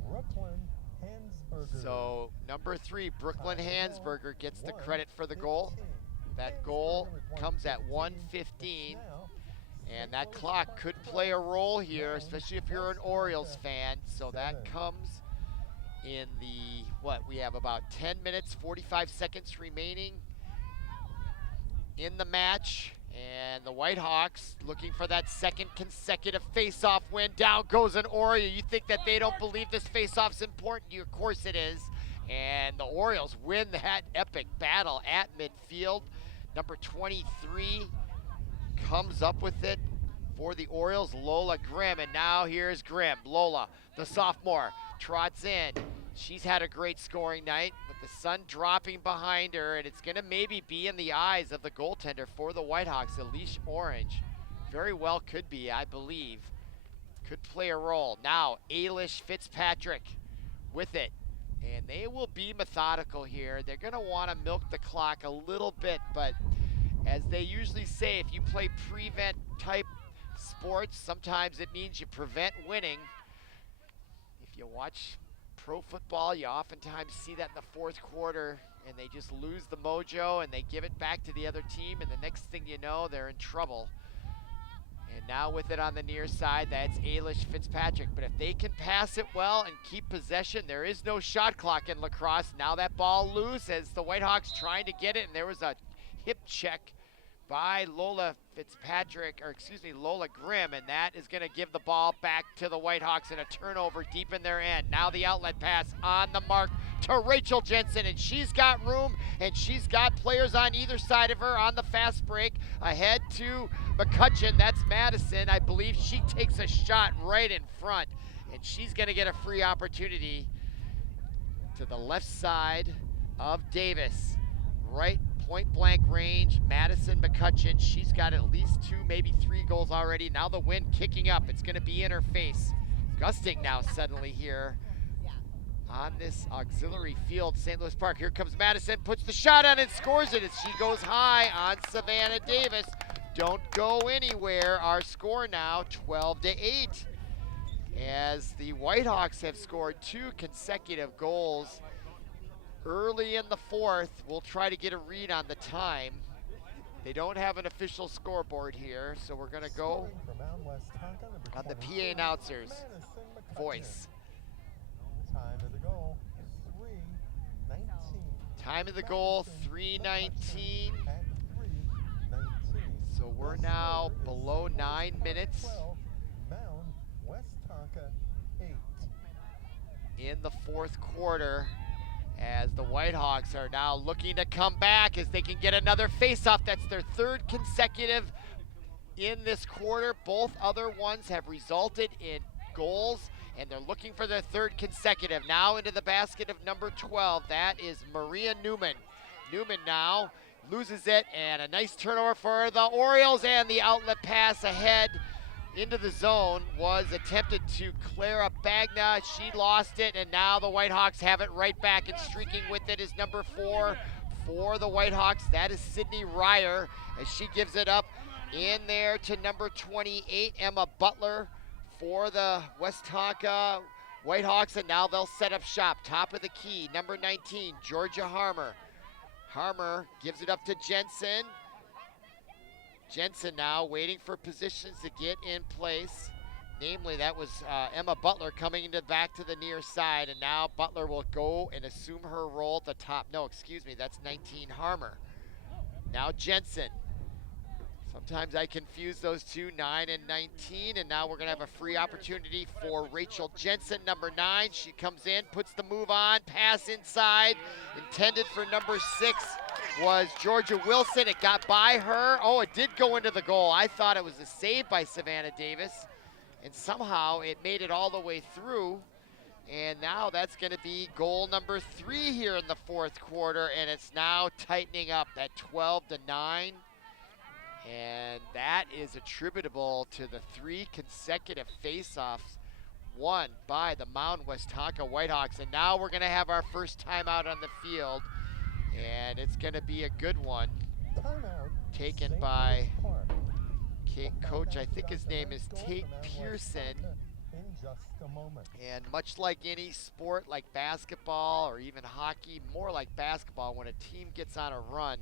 Brooklyn Hansberger. So number 3, Brooklyn Time of the ball, Hansberger gets the credit for the goal. 1:15. That goal Hansberger comes at 1:15. 1:15. Now, And that clock could play a role here, especially if you're an Orioles fan. So that comes in the, we have about 10 minutes, 45 seconds remaining in the match. And the Whitehawks looking for that second consecutive face-off win. Down goes an Oriole. You think that they don't believe this face-off's important? Of course it is. And the Orioles win that epic battle at midfield. Number 23 comes up with it for the Orioles, Lola Grimm. And now here's Grimm. Lola, the sophomore, trots in. She's had a great scoring night with the sun dropping behind her, and it's going to maybe be in the eyes of the goaltender for the Whitehawks, Alicia Orange. Very well could be, I believe. Could play a role. Now, Ailish Fitzpatrick with it. And they will be methodical here. They're going to want to milk the clock a little bit, but as they usually say, if you play prevent type sports, sometimes it means you prevent winning. If you watch pro football, you oftentimes see that in the fourth quarter, and they just lose the mojo and they give it back to the other team, and the next thing you know, they're in trouble. And now with it on the near side, that's Ailish Fitzpatrick. But if they can pass it well and keep possession, there is no shot clock in lacrosse. Now that ball loose as the Whitehawks trying to get it, and there was a hip check by Lola Grimm, and that is going to give the ball back to the Whitehawks in a turnover deep in their end. Now the outlet pass on the mark to Rachel Jensen, and she's got room, and she's got players on either side of her on the fast break. Ahead to McCutcheon, that's Madison. I believe she takes a shot right in front, and she's going to get a free opportunity to the left side of Davis. Right point blank range, Madison McCutcheon. She's got at least 2, maybe 3 goals already. Now the wind kicking up. It's going to be in her face. Gusting now suddenly here on this auxiliary field, St. Louis Park. Here comes Madison, puts the shot on and scores it as she goes high on Savannah Davis. Don't go anywhere. Our score now 12-8. As the Whitehawks have scored 2 consecutive goals early in the fourth. We'll try to get a read on the time. They don't have an official scoreboard here, so we're going to go on the PA announcer's voice. Time of the goal, 3:19. Time of the goal, 3:19. At 3:19. So we're now below 9 minutes 12, Mound Westonka 8. in the fourth quarter, as the Whitehawks are now looking to come back as they can get another face-off. That's their 3rd consecutive in this quarter. Both other ones have resulted in goals, and they're looking for their 3rd consecutive. Now into the basket of number 12. That is Maria Newman. Newman now loses it, and a nice turnover for the Orioles, and the outlet pass ahead into the zone was attempted to Clara Bagna. She lost it, and now the Whitehawks have it right back, and streaking with it is number 4 for the Whitehawks. That is Sydney Ryer, as she gives it up in there to number 28, Emma Butler, for the Westonka Whitehawks, and now they'll set up shop. Top of the key, number 19, Georgia Harmer. Harmer gives it up to Jensen. Jensen now waiting for positions to get in place. Namely, that was Emma Butler coming into back to the near side, and now Butler will go and assume her role at the top. No, excuse me, that's 19 Harmer. Now Jensen. Sometimes I confuse those two, 9 and 19, and now we're gonna have a free opportunity for Rachel Jensen, number 9. She comes in, puts the move on, pass inside, intended for number 6 was Georgia Wilson. It got by her. Oh, it did go into the goal. I thought it was a save by Savannah Davis, and somehow it made it all the way through. And now that's gonna be goal number 3 here in the fourth quarter, and it's now tightening up at 12-9. And that is attributable to the 3 consecutive face-offs won by the Mound Westonka Whitehawks. And now we're gonna have our first timeout on the field, and it's gonna be a good one. Timeout. Taken St. by Louis Park. Coach, I think his name is Tate Pearson. in just a moment. And much like any sport, like basketball or even hockey, more like basketball, when a team gets on a run,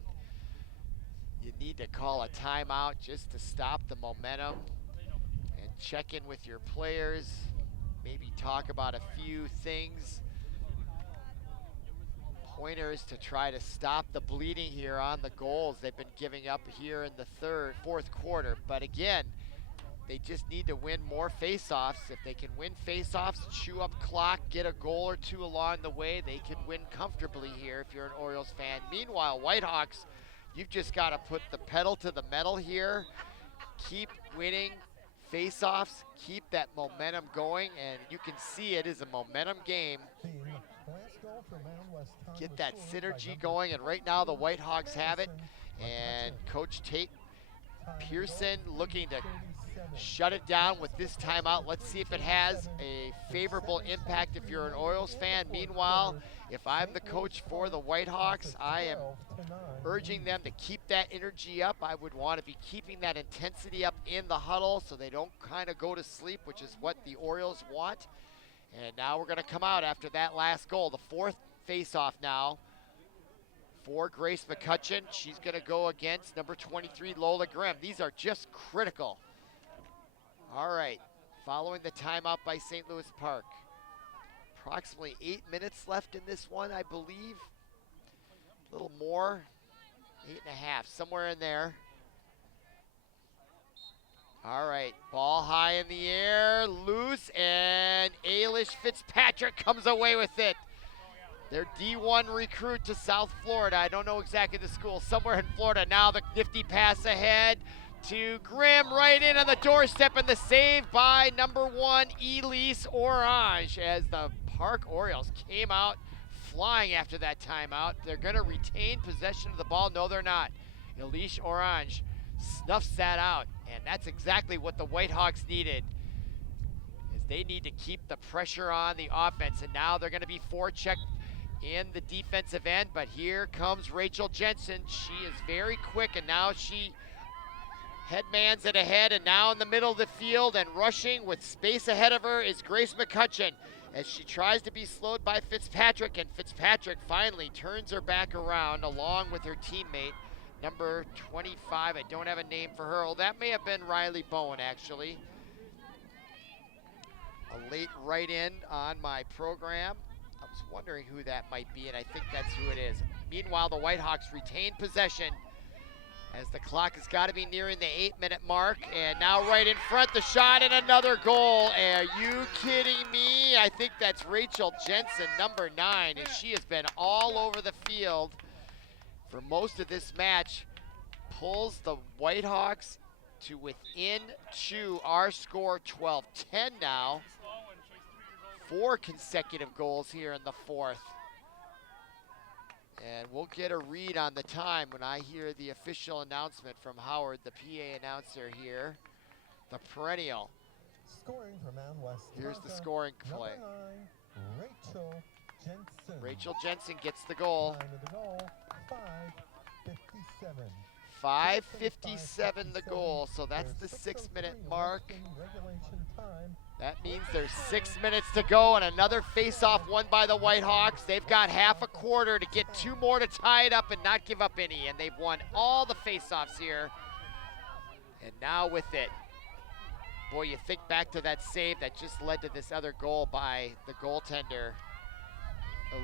you need to call a timeout just to stop the momentum and check in with your players, maybe talk about a few things, pointers to try to stop the bleeding here on the goals they've been giving up here in the fourth quarter. But again, they just need to win more face-offs. If they can win face-offs, chew up clock, get a goal or two along the way, they can win comfortably here if you're an Orioles fan. Meanwhile, Whitehawks, you've just got to put the pedal to the metal here. Keep winning face-offs, keep that momentum going, and you can see it is a momentum game. Get that synergy going, and right now the Whitehawks have it, and Coach Tate Pearson looking to shut it down with this timeout. Let's see if it has a favorable impact if you're an Orioles fan. Meanwhile, if I'm the coach for the Whitehawks, I am urging them to keep that energy up. I would want to be keeping that intensity up in the huddle so they don't kind of go to sleep, which is what the Orioles want. And now we're going to come out after that last goal. The fourth face-off now for Grace McCutcheon. She's going to go against number 23, Lola Grimm. These are just critical. All right, following the timeout by St. Louis Park. Approximately 8 minutes left in this one, I believe. A little more, 8.5, somewhere in there. All right, ball high in the air, loose, and Ailish Fitzpatrick comes away with it. Their D1 recruit to South Florida. I don't know exactly the school, somewhere in Florida. Now the nifty pass ahead to Grimm, right in on the doorstep, and the save by number 1, Elise Orange, as the Park Orioles came out flying after that timeout. They're going to retain possession of the ball. No, they're not. Elise Orange snuffs that out, and that's exactly what the Whitehawks needed, is they need to keep the pressure on the offense, and now they're going to be forechecked in the defensive end, but here comes Rachel Jensen. She is very quick, and now she headmans it ahead, and now in the middle of the field and rushing with space ahead of her is Grace McCutcheon as she tries to be slowed by Fitzpatrick, and Fitzpatrick finally turns her back around along with her teammate, number 25. I don't have a name for her. Oh, that may have been Riley Bowen, actually. A late write-in on my program. I was wondering who that might be, and I think that's who it is. Meanwhile, the Whitehawks retain possession as the clock has got to be nearing the 8-minute mark. And now right in front, the shot and another goal. Are you kidding me? I think that's Rachel Jensen, number 9, and she has been all over the field for most of this match. Pulls the Whitehawks to within 2, our score 12-10 now. 4 consecutive goals here in the fourth. And we'll get a read on the time when I hear the official announcement from Howard, the PA announcer here. The perennial. Scoring for Mound Westonka. Here's the scoring play. Number 9, Rachel Jensen. Rachel Jensen gets the goal. Time of the goal, 5:57. 5:57 the goal, so that's the 6-minute mark. Regulation time. That means there's 6 minutes to go, and another face-off won by the Whitehawks. They've got half a quarter to get 2 more to tie it up and not give up any, and they've won all the face-offs here. And now with it, boy, you think back to that save that just led to this other goal by the goaltender,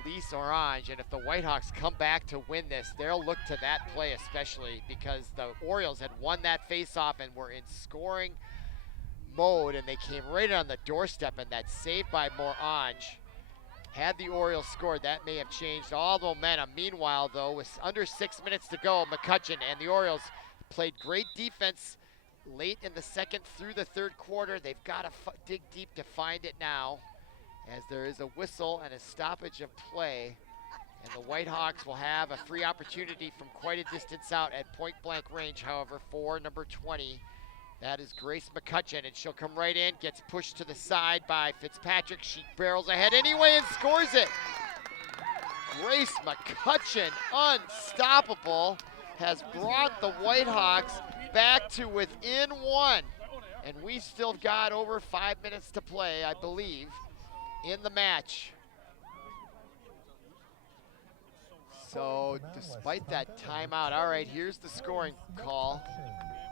Elise Orange, and if the Whitehawks come back to win this, they'll look to that play especially, because the Orioles had won that face-off and were in scoring mode, and they came right on the doorstep, and that save by Orange, had the Orioles scored, that may have changed all the momentum. Meanwhile, though, with under 6 minutes to go, McCutcheon and the Orioles played great defense late in the second through the third quarter. They've got to dig deep to find it now, as there is a whistle and a stoppage of play, and the Whitehawks will have a free opportunity from quite a distance out at point-blank range, however, for number 20. That is Grace McCutcheon, and she'll come right in, gets pushed to the side by Fitzpatrick. She barrels ahead anyway and scores it. Grace McCutcheon, unstoppable, has brought the Whitehawks back to within 1. And we still got over 5 minutes to play, I believe, in the match. So despite that timeout, all right, here's the scoring call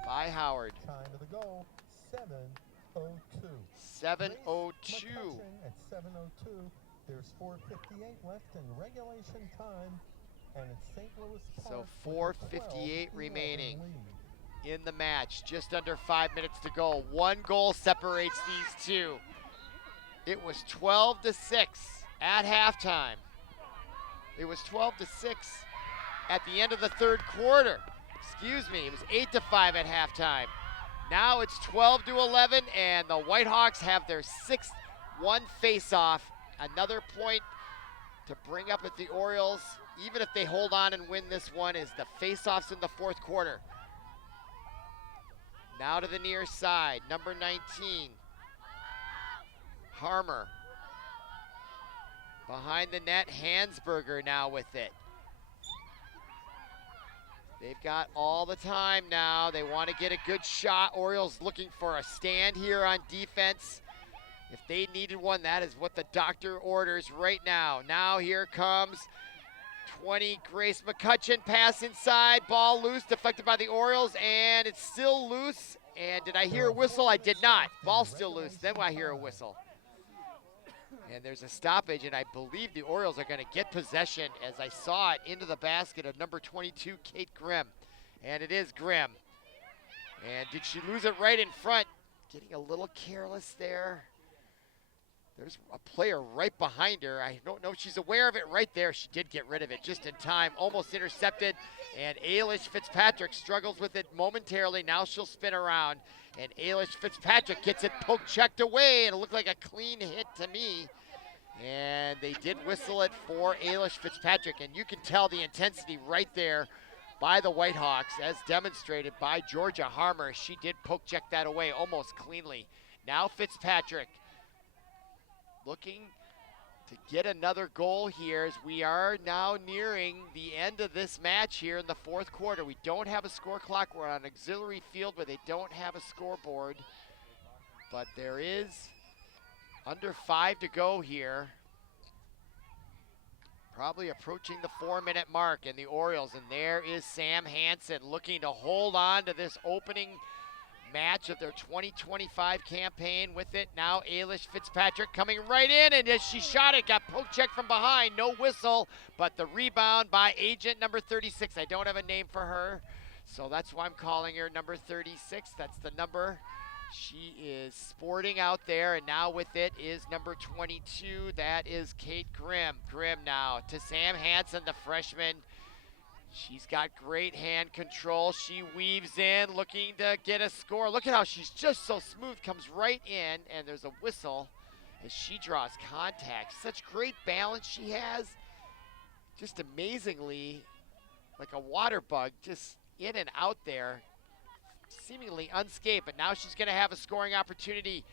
by Howard. Time of the goal, 7:02. 7:02. At 7:02, there's 4:58 left in regulation time, and it's St. Louis Park. So with a 4:58 12-11 remaining lead. in the match. Just under 5 minutes to go. One goal separates these two. It was 12-6 at halftime. It was 12-6 at the end of the third quarter. Excuse me, it was 8-5 at halftime. Now it's 12-11, and the Whitehawks have their 6th one face-off. Another point to bring up with the Orioles, even if they hold on and win this one, is the face-offs in the fourth quarter. Now to the near side, number 19, Harmer. Behind the net, Hansberger now with it. They've got all the time now. They want to get a good shot. Orioles looking for a stand here on defense. If they needed one, that is what the doctor orders right now. Now here comes 20, Grace McCutcheon, pass inside, ball loose, deflected by the Orioles, and it's still loose. And did I hear a whistle? I did not. Ball still loose, then I hear a whistle. And there's a stoppage, and I believe the Orioles are going to get possession, as I saw it, into the basket of number 22, Kate Grimm. And it is Grimm. And did she lose it right in front? Getting a little careless there. There's a player right behind her. I don't know if she's aware of it right there. She did get rid of it just in time, almost intercepted. And Ailish Fitzpatrick struggles with it momentarily. Now she'll spin around. And Ailish Fitzpatrick gets it poke checked away, and it looked like a clean hit to me. And they did whistle it for Ailish Fitzpatrick, and you can tell the intensity right there by the Whitehawks, as demonstrated by Georgia Harmer. She did poke check that away almost cleanly. Now Fitzpatrick looking to get another goal here, as we are now nearing the end of this match here in the fourth quarter. We don't have a score clock. We're on an auxiliary field where they don't have a scoreboard, but there is under 5 to go here. Probably approaching the 4-minute mark in the Orioles, and there is Sam Hansen looking to hold on to this opening match of their 2025 campaign with it. Now Ailish Fitzpatrick coming right in, and as she shot it, got poke check from behind, no whistle, but the rebound by agent number 36. I don't have a name for her, so that's why I'm calling her number 36. That's the number she is sporting out there, and now with it is number 22. That is Kate Grimm. Grimm now to Sam Hansen, the freshman. She's got great hand control. She weaves in, looking to get a score. Look at how she's just so smooth, comes right in, and there's a whistle as she draws contact. Such great balance she has. Just amazingly, like a water bug, just in and out there, seemingly unscathed, but now she's gonna have a scoring opportunity.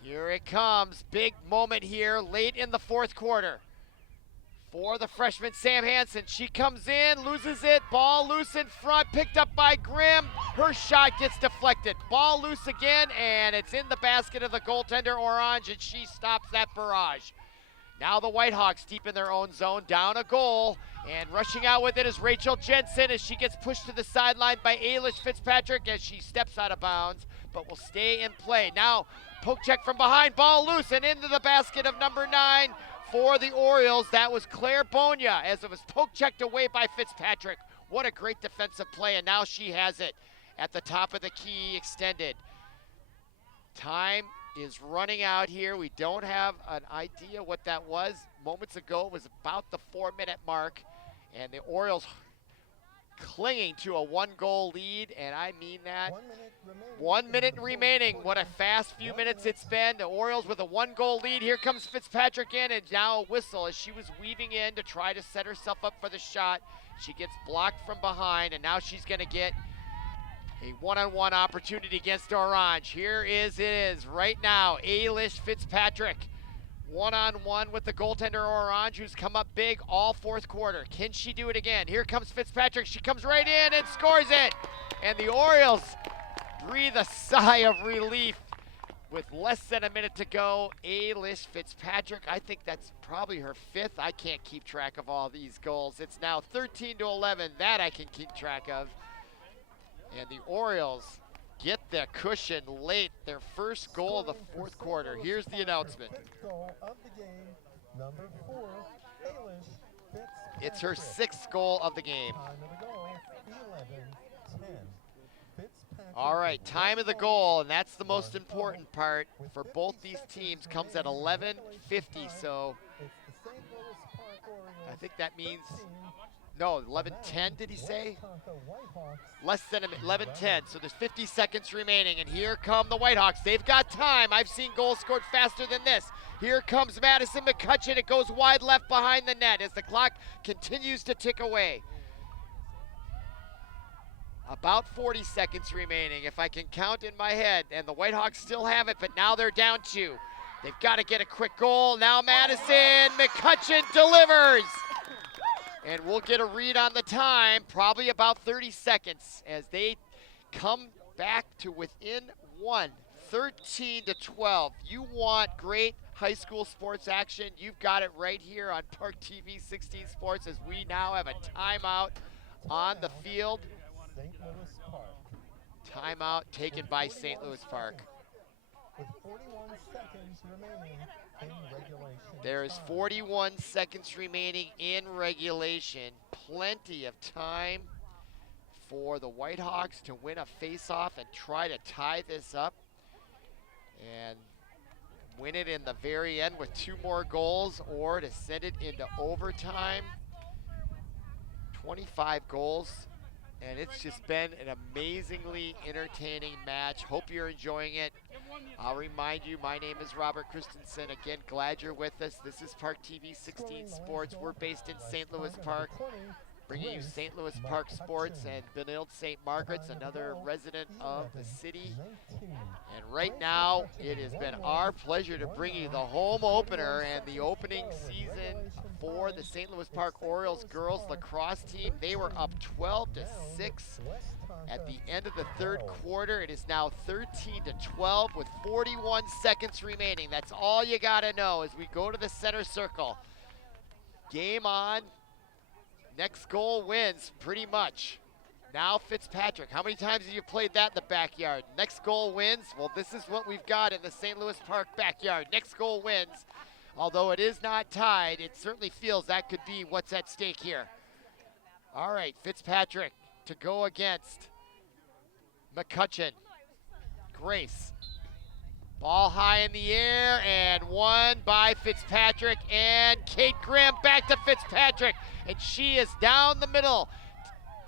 Here it comes, big moment here late in the fourth quarter for the freshman Sam Hansen. She comes in, loses it, ball loose in front, picked up by Grimm. Her shot gets deflected. Ball loose again, and it's in the basket of the goaltender Orange, and she stops that barrage. Now the Whitehawks deep in their own zone, down a goal, and rushing out with it is Rachel Jensen as she gets pushed to the sideline by Ailish Fitzpatrick as she steps out of bounds, but will stay in play. Now poke check from behind, ball loose, and into the basket of number 9 for the Orioles. That was Claire Bonia as it was poke checked away by Fitzpatrick. What a great defensive play, and now she has it at the top of the key extended. Time is running out here. We don't have an idea what that was. Moments ago it was about the 4-minute mark, and the Orioles clinging to a 1-goal lead, and I mean that. 1 minute remaining. What a fast few minutes it's been. The Orioles with a 1-goal lead. Here comes Fitzpatrick in, and now a whistle as she was weaving in to try to set herself up for the shot. She gets blocked from behind, and now she's going to get a one-on-one opportunity against Orange. Here it is right now. Ailish Fitzpatrick One-on-one with the goaltender Orange, who's come up big all fourth quarter. Can she do it again? Here comes Fitzpatrick. She comes right in and scores it. And the Orioles breathe a sigh of relief with less than a minute to go. Alish Fitzpatrick, I think that's probably her fifth. I can't keep track of all these goals. It's now 13-11. That I can keep track of. And the Orioles get the cushion late, their first goal of the fourth quarter. Here's the announcement. It's her sixth goal of the game. All right, time of the goal, and that's the most important part for both these teams, comes at 11:50, so I think that means, no, 11:10 did he say? Less than 11:10, so there's 50 seconds remaining, and here come the Whitehawks. They've got time. I've seen goals scored faster than this. Here comes Madison McCutcheon. It goes wide left behind the net as the clock continues to tick away. About 40 seconds remaining, if I can count in my head, and the Whitehawks still have it, but now they're down 2. They've got to get a quick goal. Now Madison McCutcheon delivers. And we'll get a read on the time, probably about 30 seconds, as they come back to within 1, 13-12. You want great high school sports action, you've got it right here on ParkTV 16 Sports, as we now have a timeout on the field. Timeout taken by St. Louis Park. There is 41 seconds remaining in regulation. Plenty of time for the Whitehawks to win a face-off and try to tie this up and win it in the very end with 2 more goals, or to send it into overtime. 25 goals. And it's just been an amazingly entertaining match. Hope you're enjoying it. I'll remind you, my name is Robert Christensen. Again, glad you're with us. This is ParkTV 16 Sports. We're based in St. Louis Park, bringing you St. Louis Park sports, and Benilde St. Margaret's, another resident of the city. And right now, it has been our pleasure to bring you the home opener and the opening season for the St. Louis Park Orioles girls lacrosse team. They were up 12-6 at the end of the third quarter. It is now 13-12 with 41 seconds remaining. That's all you gotta know as we go to the center circle. Game on. Next goal wins, pretty much. Now Fitzpatrick, how many times have you played that in the backyard? Next goal wins. Well, this is what we've got in the St. Louis Park backyard. Next goal wins. Although it is not tied, it certainly feels that could be what's at stake here. All right, Fitzpatrick to go against McCutcheon. Grace. Ball high in the air, and won by Fitzpatrick, and Kate Graham back to Fitzpatrick, and she is down the middle.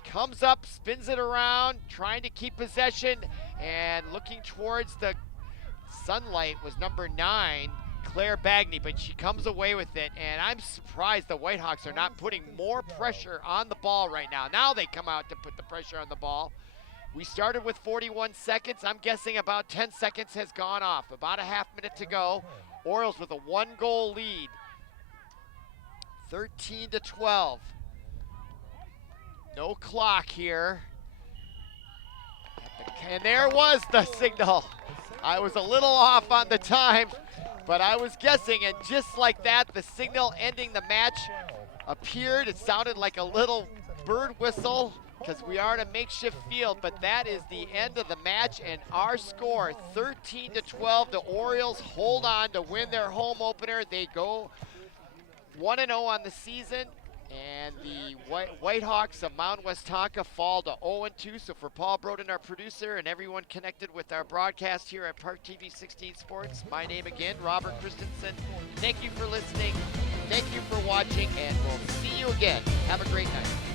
Comes up, spins it around, trying to keep possession, and looking towards the sunlight was number 9, Claire Bagney, but she comes away with it, and I'm surprised the Whitehawks are not putting more pressure on the ball right now. Now they come out to put the pressure on the ball. We started with 41 seconds. I'm guessing about 10 seconds has gone off. About a half minute to go. Orioles with a 1-goal lead. 13-12. No clock here. And there was the signal. I was a little off on the time, but I was guessing, and just like that, the signal ending the match appeared. It sounded like a little bird whistle, because we are in a makeshift field, but that is the end of the match, and our score, 13-12. The Orioles hold on to win their home opener. They go 1-0 on the season, and the Whitehawks of Mound Westonka fall to 0-2. So for Paul Broden, our producer, and everyone connected with our broadcast here at ParkTV 16 Sports, my name again, Robert Christensen. Thank you for listening. Thank you for watching, and we'll see you again. Have a great night.